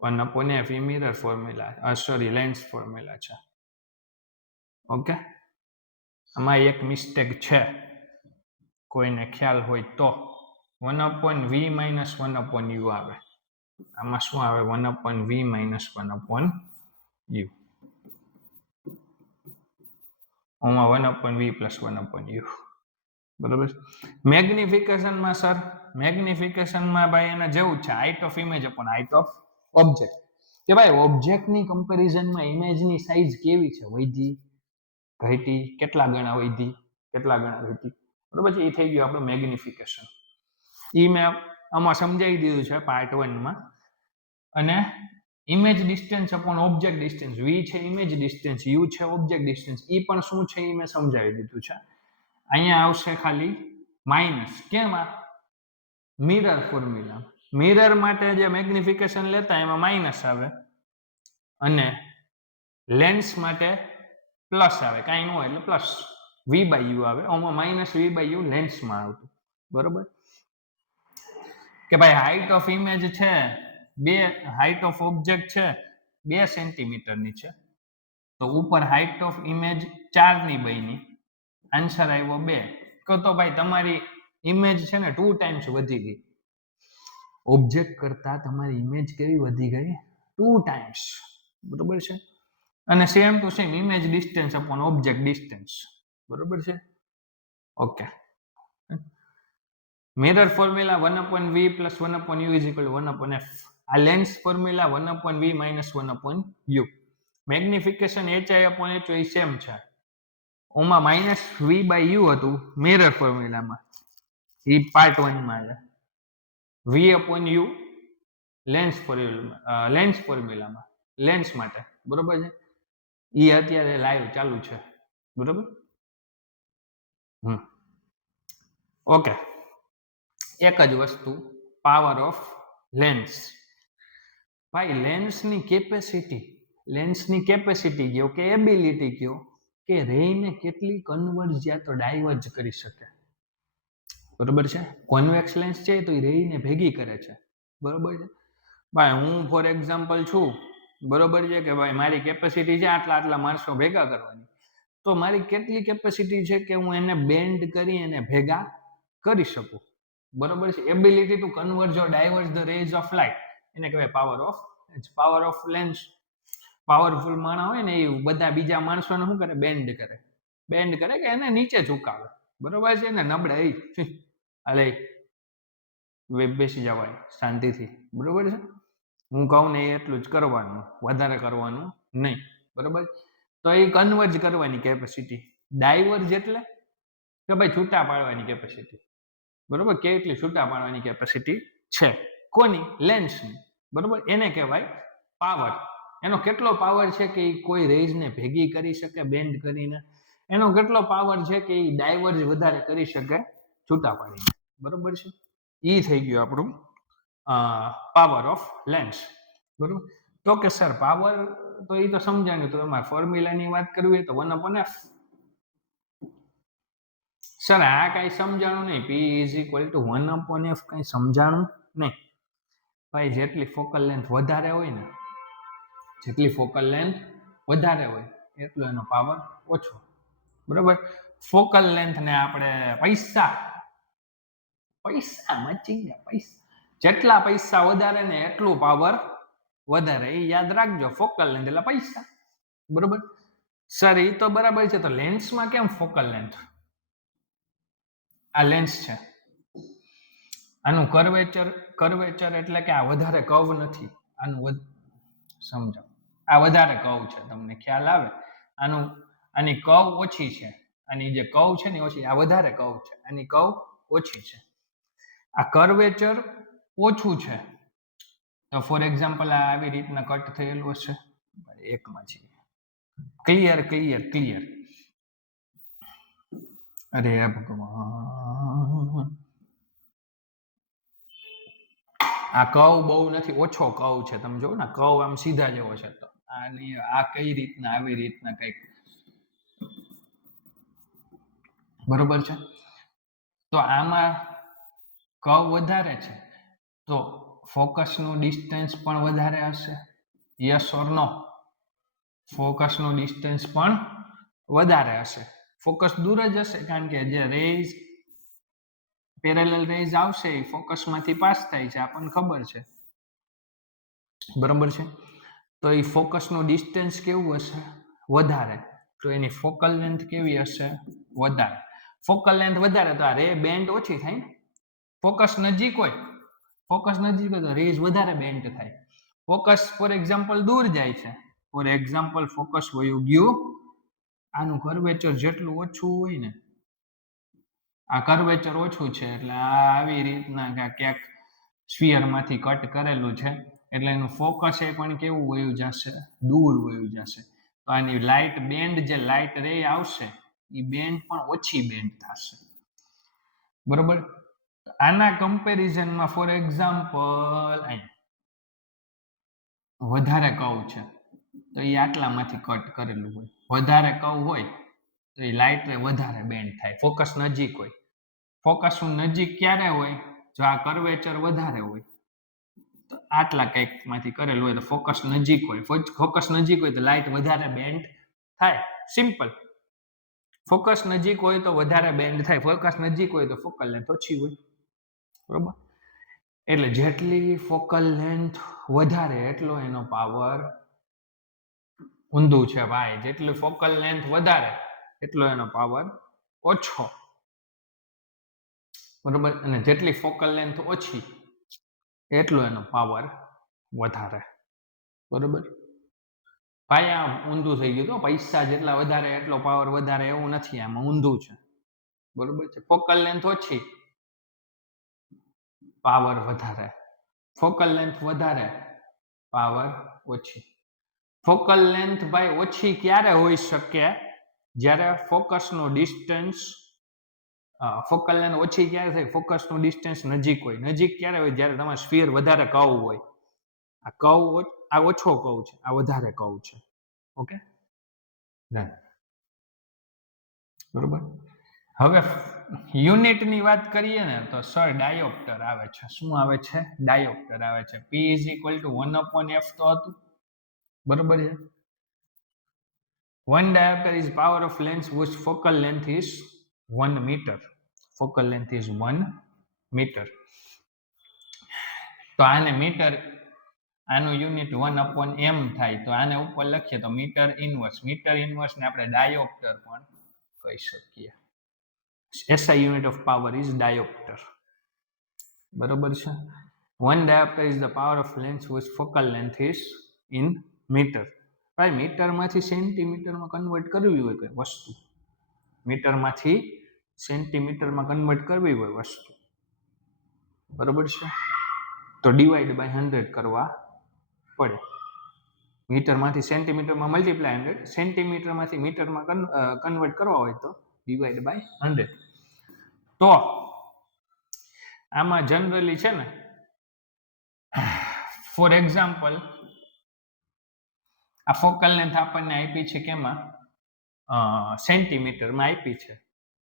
1/f. A mirror formula, sorry lens formula છે. ઓકે, આમાં એક મિસ્ટેક છે, કોઈને ખ્યાલ હોય તો 1/v - 1/u આવે. આમાં શું આવે? 1/v - 1/u. આમાં 1/v + 1/u. બરોબર. મેગ્નિફિકેશનમાં સર, મેગ્નિફિકેશનમાં ભાઈ એના જેવું છે, height of image upon height of object. કે ભાઈ ઓબ્જેક્ટની કમ્પેરિઝનમાં ઇમેજની સાઇઝ કેવી છે, વધી ઘટી, કેટલા ગણા વધી, કેટલા ગણા ઘટી. બરોબર છે. એ થઈ ગયું આપણું મેગ્નિફિકેશન. એ મેં આમાં સમજાવી દીધું છે પાર્ટ 1 માં. અને image distance upon object distance, v છે ઇમેજ ડિસ્ટન્સ, u છે ઓબ્જેક્ટ ડિસ્ટન્સ, એ પણ શું છે એ મેં સમજાવી દીધું છે. અહીંયા આવશે ખાલી માઇનસ. કેમાં? Mirror formula. મિરર માટે જે મેગ્નિફિકેશન લેતા એમાં માઇનસ આવે અને લેન્સ માટે પ્લસ આવે, કાંઈ ન હોય એટલે પ્લસ v/u આવે. આમાં માઇનસ v/u લેન્સમાં આવતું. બરોબર. કે ભાઈ હાઇટ ઓફ ઇમેજ છે હાઇટ ઓફ ઓબ્જેક્ટ છે 2 સેન્ટીમીટરની છે, તો ઉપર હાઇટ ઓફ ઇમેજ 4 ની બની, આન્સર આવ્યો 2. તો ભાઈ તમારી ઇમેજ છે ને 2 ટાઈમ્સ વધી ગઈ. ઓબ્જેક્ટ કરતા તમારી ઇમેજ કેવી વધી ગઈ? 2 ટાઈમ્સ. બરોબર છે. અને same to same image distance upon object distance. બરોબર છે. Okay. Mirror formula 1/v + 1/u = 1/f. આ lens formula 1/v - 1/u. Magnification hi/ho એ સેમ છે. ઓમાં -v/u હતું મિરર ફોર્મ્યુલામાં, એ પાર્ટ 1 માં છે. v/u લેન્સ ફોર્મ્યુલામાં, લેન્સ માટે. બરોબર છે. એ અત્યારે લાઈવ ચાલુ છે. બરોબર. ઓકે. એક જ વસ્તુ, પાવર ઓફ લેન્સ. ભાઈ લેન્સની કેપેસિટી કયો કે એબિલિટી કયો કે રેને કેટલી કન્વર્જ યા તો ડાયવર્જ કરી શકે. બરોબર છે. કોન્વેક્સ લેન્સ છે તો એ રેને ભેગી કરે છે. બરોબર છે. ભાઈ હું ફોર એક્ઝામ્પલ છું, બરોબર છે, કે ભાઈ મારી કેપેસિટી છે આટલા માણસો ભેગા કરવાની, તો મારી કેટલી કેપેસિટી છે કે હું એને બેન્ડ કરી અને ભેગા કરી શકું. બરોબર છે. Ability to converge or diverge the rays of light, એને કહેવાય પાવર ઓફ લેન્સ. પાવરફુલ માણસ હોય ને એ બધા બીજા માણસોને શું કરે? બેન્ડ કરે કે એને નીચે ઝુકાવે. બરોબર છે. ને નબળા અલે બેસી જવાય શાંતિથી. બરોબર છે. હું કહું ને એટલું જ કરવાનું, વધારે કરવાનું નહીં. બરોબર. તો એ કન્વર્જ કરવાની કેપેસિટી. ડાયવર્જ એટલે કે ભાઈ છૂટા પાડવાની કેપેસિટી. બરોબર. કેટલી છૂટા પાડવાની કેપેસિટી છે કોની? લેન્સની. બરોબર. એને કહેવાય પાવર. એનો કેટલો પાવર છે કે કોઈ રેઝને ભેગી કરી શકે બેન્ડ કરીને, એનો કેટલો પાવર છે કે એ ડાયવર્જ વધારે કરી શકે છૂટા પાડીને. બરોબર છે. એ થઈ ગયું આપણું પાવર ઓફ લેન્સ. બરોબર. તો કે સર પાવર તો એ તો સમજાણું, તો તમારે ફોર્મ્યુલાની વાત કરવી હોય તો 1/f. સર આ કઈ સમજાણું નહીં. P = 1/f કઈ સમજાણું નહીં. ભાઈ જેટલી ફોકલ લેન્થ વધારે હોય ને, જેટલી ફોકલ લેન્થ વધારે હોય એટલો એનો પાવર ઓછો. બરોબર. ફોકલ લેન્થ ને આપણે પૈસા મચી ગયા. જેટલા પૈસા વધારે ને એટલું પાવર વધારે. એ યાદ રાખજો. ફોકલ લેન્થ એટલે પૈસા. બરોબર. સર એ તો બરાબર છે. તો લેન્સમાં કેમ ફોકલ લેન્થ? આ લેન્સ છે, આનું કર્વેચર એટલે કે આ વધારે કર્વ નથી. આનું સમજો, આ વધારે કર્વ છે, તમને ખ્યાલ આવે. આની કર્વ ઓછી છે, આની જે કર્વ છે ને ઓછી, આ વધારે કર્વ છે, આની કર્વ ઓછી છે. આ કર્વેચર ઓછું છે. તો ફોર એક્ઝામ્પલ આ આવી રીતના કટ થયેલું હશે એકમાં છે. ક્લિયર. અરે ભગવાન, આ કર્વ બહુ નથી, ઓછો કર્વ છે. તમે જોવો ને કર્વ આમ સીધા જેવો છે. તો આ કઈ રીતના આવી રીતના કઈક. બરોબર છે. તો આમાં કર્વ વધારે છે તો ફોકસનું ડિસ્ટન્સ પણ વધારે હશે. Yes or no? ફોકસનું ડિસ્ટન્સ પણ વધારે હશે. ફોકસ દૂર જ હશે, કારણ કે જે રેઝ પેરેલલ રેઝ આવશે એ ફોકસમાંથી પાસ થાય છે, આપણને ખબર છે, બરાબર છે. તો એ ફોકસનું ડિસ્ટન્સ કેવું હશે? વધારે. તો એની ફોકલ લેન્થ કેવી હશે? વધારે. ફોકલ લેન્થ વધારે તો આ રે બેન્ડ ઓછી થાય ને. ફોકસ નજીક હોય તો રેઝ વધારે બેન્ડ થાય. ફોકસ ફોર એક્ઝામ્પલ દૂર જાય છે, ફોર એક્ઝામ્પલ ફોકસ વયું ગયું, આનું કર્વેચર જેટલું ઓછું હોય ને, આ કર્વેચર ઓછું છે એટલે આ આવી રીતના ક્યાંક સ્ફિયરમાંથી કટ કરેલું છે, એટલે એનું ફોકસ એ પણ કેવું વયું જશે? દૂર વયું જશે. તો આની લાઇટ બેન્ડ, જે લાઇટ રે આવશે એ બેન્ડ પણ ઓછી બેન્ડ થશે, બરોબર. આના કમ્પેરિઝનમાં ફોર એક્ઝામ્પલ વધારે કર્વ છે તો એ આટલામાંથી કટ કરેલું હોય, વધારે કર્વ હોય તો એ લાઇટ રે વધારે બેન્ડ થાય, ફોકસ નજીક હોય. ફોકસ નજીક ક્યારે હોય? જો આ કર્વેચર વધારે હોય, તો આટલા કંઈક માંથી કરેલું હોય તો ફોકસ નજીક હોય. ફોકસ નજીક હોય તો લાઇટ વધારે બેન્ડ થાય, સિમ્પલ. ફોકસ નજીક હોય તો વધારે બેન્ડ થાય, ફોકસ નજીક હોય તો ફોકલ લેન્થ ઓછી હોય, બરોબર. એટલે જેટલી ફોકલ લેન્થ વધારે એટલો એનો પાવર, ઊંધું છે ભાઈ, જેટલી ફોકલ લેન્થ વધારે એટલો એનો પાવર ઓછો, બરોબર. અને જેટલી ફોકલ લેન્થ ઓછી એટલો એનો પાવર વધારે, બરોબર. ભાઈ આ ઊંધું થઈ ગયું તો, પૈસા જેટલા વધારે એટલો પાવર વધારે એવું નથી, આમાં ઊંધું છે, બરોબર છે. ફોકલ લેન્થ ઓછી, પાવર વધારે. ફોકલ લેન્થ વધારે, પાવર ઓછી. ફોકલ લેન્થ ભાઈ ઓછી ક્યારે હોઈ શકે? જ્યારે ફોકસનો ડિસ્ટન્સ, ફોકલ લેન્થ ઓછી ક્યારે થાય? ફોકસનું ડિસ્ટન્સ નજીક હોય. નજીક ક્યારે હોય? જ્યારે તમારે સ્ફિયર વધારે કર્વ હોય. આ કર્વ, આ ઓછો કર્વ છે, આ વધારે કર્વ છે, ઓકે, બરોબર. હવે યુનિટની વાત કરીએ ને તો સર ડાયોપ્ટર આવે છે. શું આવે છે? ડાયોપ્ટર આવે છે. P is equal to 1/f તો હતું, બરોબર છે. 1 diopter is power of lens whose focal length is 1 meter. Focal length is 1 meter. તો આને મીટર, આનું યુનિટ 1/m થાય, તો આને ઉપર લખીએ તો મીટર ઇનવર્સ. મીટર ઇનવર્સ ને આપણે ડાયોપ્ટર પણ કહી શકીએ. SI unit of power is diopter, બરોબર છે. 1 diopter is the power of lens whose focal length is in meter. ભાઈ મીટરમાંથી સેન્ટીમીટરમાં કન્વર્ટ કરવી હોય કોઈ વસ્તુ, મીટરમાંથી સેન્ટીમીટરમાં કન્વર્ટ કરવી હોય વસ્તુ, બરોબર છે, તો ડિવાઈડ બાય 100 કરવા પડે. મીટરમાંથી સેન્ટીમીટરમાં મલ્ટીપ્લાય 100, સેન્ટીમીટરમાંથી મીટરમાં કન્વર્ટ કરવા હોય તો ડિવાઈડ બાય 100. તો આમાં જનરલી છે ને, ફોર એક્ઝામ્પલ આ ફોકલ લેન્થ આપણને આપી છે કેમાં? સેન્ટીમીટરમાં આપી છે.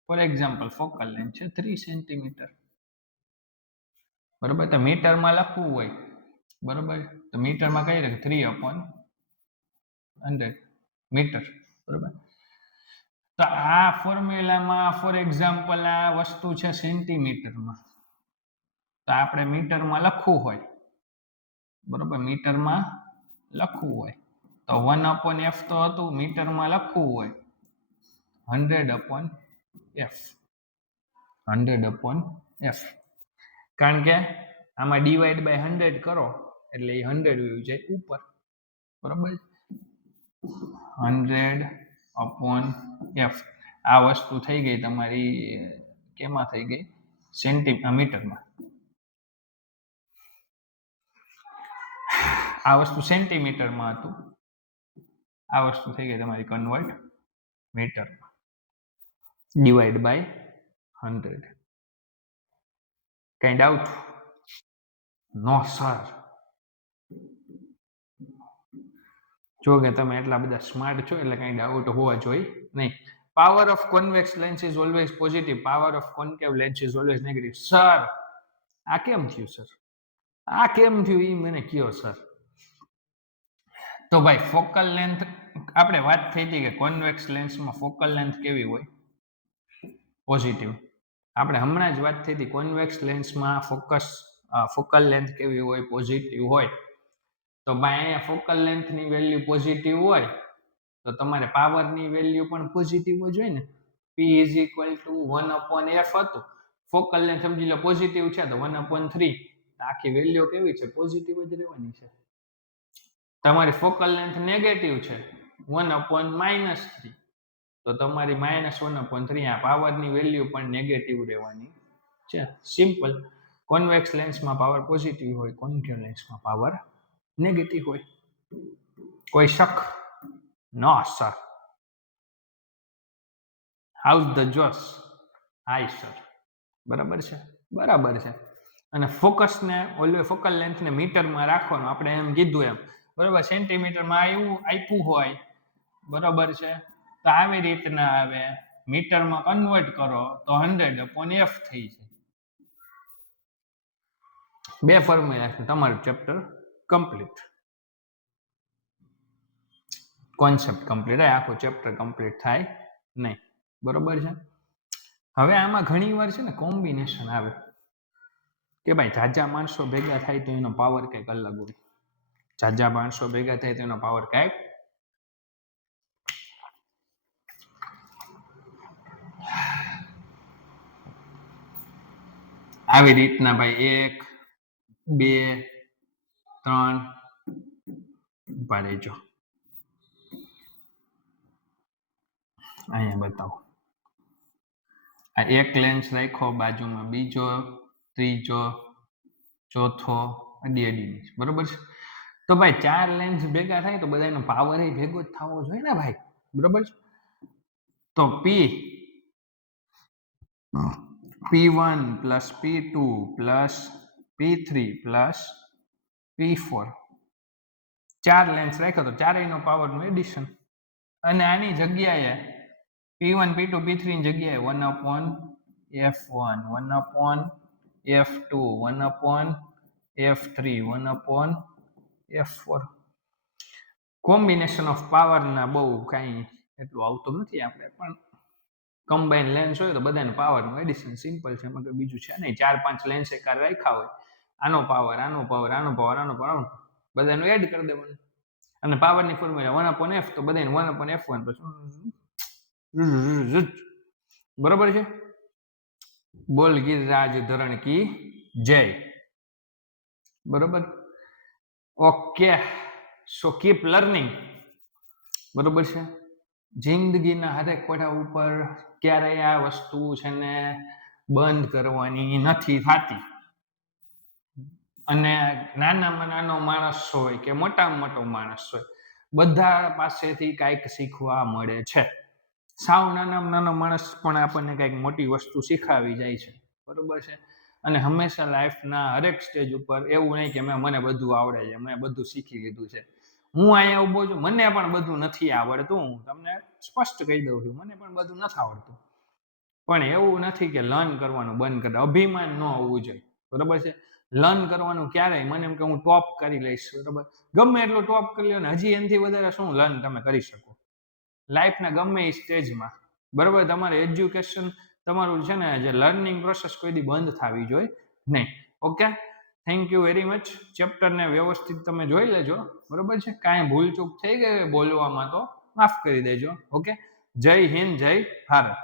ફોર એક્ઝામ્પલ ફોકલ લેન્થ છે 3 સેન્ટીમીટર, બરોબર. તો મીટરમાં લખવું હોય, બરોબર, તો મીટરમાં કઈ રીતે? 3/100 મીટર, બરોબર. તો આ ફોર્મ્યુલામાં ફોર એક્ઝામ્પલ આ વસ્તુ છે સેન્ટીમીટરમાં, તો આપણે મીટરમાં લખવું હોય, બરોબર, મીટરમાં લખવું હોય તો 1/f તો હતું, મીટરમાં લખવું હોય 100/f, 100/f. કારણ કે આમાં ડિવાઈડ બાય 100 કરો એટલે એ 100 વયું જાય ઉપર, બરોબર. 100/f. આ વસ્તુ થઈ ગઈ તમારી કેમાં થઈ ગઈ? મીટરમાં. આ વસ્તુ સેન્ટીમીટરમાં હતું, આ વસ્તુ થઈ ગઈ તમારી કન્વર્ટ મીટરમાં, ડિવાઈડ બાય 100. કઈ ડાઉટ? નો સર. જો કે તમે એટલા બધા સ્માર્ટ છો એટલે કઈ ડાઉટ હોવા જોઈએ નહીં. Power of convex lens is always positive, power of concave lens is always negative. Sir આ કેમ થયું? સર આ કેમ થયું એ મને કયો સર. તો ભાઈ ફોકલ લેન્થ આપણે વાત થઈ હતી કે કોન્વેક્સ લેન્સમાં ફોકલ લેન્થ કેવી હોય? પોઝિટિવ. આપણે હમણાં જ વાત થઈ હતી કોન્વેક્સ લેન્સમાં ફોકલ લેન્થ કેવી હોય? પોઝિટિવ હોય. તો ભાઈ અહીંયા ફોકલ લેન્થની વેલ્યુ પોઝિટિવ હોય તો તમારે પાવરની વેલ્યુ પણ પોઝિટિવ જ હોય ને. P is equal to 1/f હતું. ફોકલ લેન્થ સમજી લો પોઝિટિવ છે તો 1/3. આખી વેલ્યુ કેવી છે? પોઝિટિવ જ રહેવાની છે. તમારી ફોકલ લેન્થ નેગેટિવ છે 1/-3 તો તમારી -1/3 આ પાવરની વેલ્યુ પણ નેગેટિવ રહેવાની છે. સિમ્પલ. કોન્વેક્સ લેન્સમાં પાવર પોઝિટિવ હોય, કોન્કેવ લેન્સમાં પાવર નેગેટિવ હોય. કોઈ શક? No sir. How's the josh? High sir. બરાબર છે? બરાબર છે. અને ફોકસને ફોકલ લેન્થને મીટરમાં રાખવાનું, આપણે એમ કીધું એમ બરાબર. સેન્ટીમીટરમાં આપ્યું હોય બરાબર છે તો આવી રીતના આવે, મીટરમાં કન્વર્ટ કરો તો 100/f થઈ જાય. બે ફોર્મ્યુલા તમારું ચેપ્ટર કમ્પ્લીટ. Concept complete. આખું ચેપ્ટર કમ્પ્લીટ થાય નહીં. બરોબર છે. હવે આમાં ઘણી વાર છે ને કોમ્બિનેશન આવે કે ભાઈ ઝાઝા માણસો ભેગા થાય તો એનો પાવર કંઈક અલગ હોય. ઝાઝા માણસો ભેગા થાય તો એનો પાવર કંઈક આવી રીતના ભાઈ 1 2 3 ઉભા રહેજો. અહીંયા બતાવો. આ એક લેન્સ રાખ્યો, બાજુમાં બીજો, ત્રીજો, ચોથો, અડી બરોબર છે. તો ભાઈ 4 લેન્સ ભેગા થાય તો બધાનો પાવર ભેગો જ થવો જોઈએ ને ભાઈ. બરોબર છે. તો P1 plus P2 plus P3 plus P4 4 lens રાખ્યો તો ચારેયનો પાવરનું એડિશન. અને આની જગ્યાએ P1 P2 P3 ની જગ્યાએ 1/f1 1/f2 1/f3 1/f4 combination of power ના બહુ કાંઈ એટલું આવતું નથી. આપણે પણ કમ્બાઈન લેન્સ હોય તો બધાનો પાવરનું એડિશન સિમ્પલ છે. એમાં બીજું છે નહીં. 4-5 લેન્સ એકાર રાખ્યા હોય, આનો પાવર આનો પાવર આનો પાવર આનો પાવર બધાનું એડ કરી દેવાનું. અને પાવરની ફોર્મ્યુલા 1/f તો બધાને 1/f1 પછી બરોબર છે. બોલ ગિરિરાજ ધરણ કી જય. બરોબર. ઓકે. સો કીપ લર્નિંગ. બરોબર છે. જિંદગીના હરેક પડાવ ઉપર ક્યારેય આ વસ્તુ છે ને બંધ કરવાની નથી થતી. અને નાનામાં નાનો માણસ હોય કે મોટામાં મોટો માણસ હોય, બધા પાસેથી કાંઈક શીખવા મળે છે. સાવ નાનામાં નાનો માણસ પણ આપણને કંઈક મોટી વસ્તુ શીખાવી જાય છે. બરોબર છે. અને હંમેશા લાઈફના હરેક સ્ટેજ ઉપર એવું નહીં કે મને બધું આવડે છે, મેં બધું શીખી લીધું છે. હું અહીંયા ઊભો છું, મને પણ બધું નથી આવડતું. હું તમને સ્પષ્ટ કહી દઉં છું, મને પણ બધું નથી આવડતું. પણ એવું નથી કે લર્ન કરવાનું બંધ કરી દે. અભિમાન ન હોવું જોઈએ. બરોબર છે. લર્ન કરવાનું ક્યારેય મને એમ કે હું ટોપ કરી લઈશ. બરોબર. ગમે એટલું ટોપ કરી લ્યો ને હજી એનાથી વધારે શું લર્ન તમે કરી શકો લાઈફના ગમે એ સ્ટેજમાં. બરોબર. તમારે એજ્યુકેશન તમારું છે ને જે લર્નિંગ પ્રોસેસ કોઈ દી બંધ થવી જોઈએ નહીં. Okay. Thank you very much. ચેપ્ટરને વ્યવસ્થિત તમે જોઈ લેજો. બરોબર છે. કાંઈ ભૂલચૂક થઈ ગઈ બોલવામાં તો માફ કરી દેજો. ઓકે. જય હિન્દ, જય ભારત.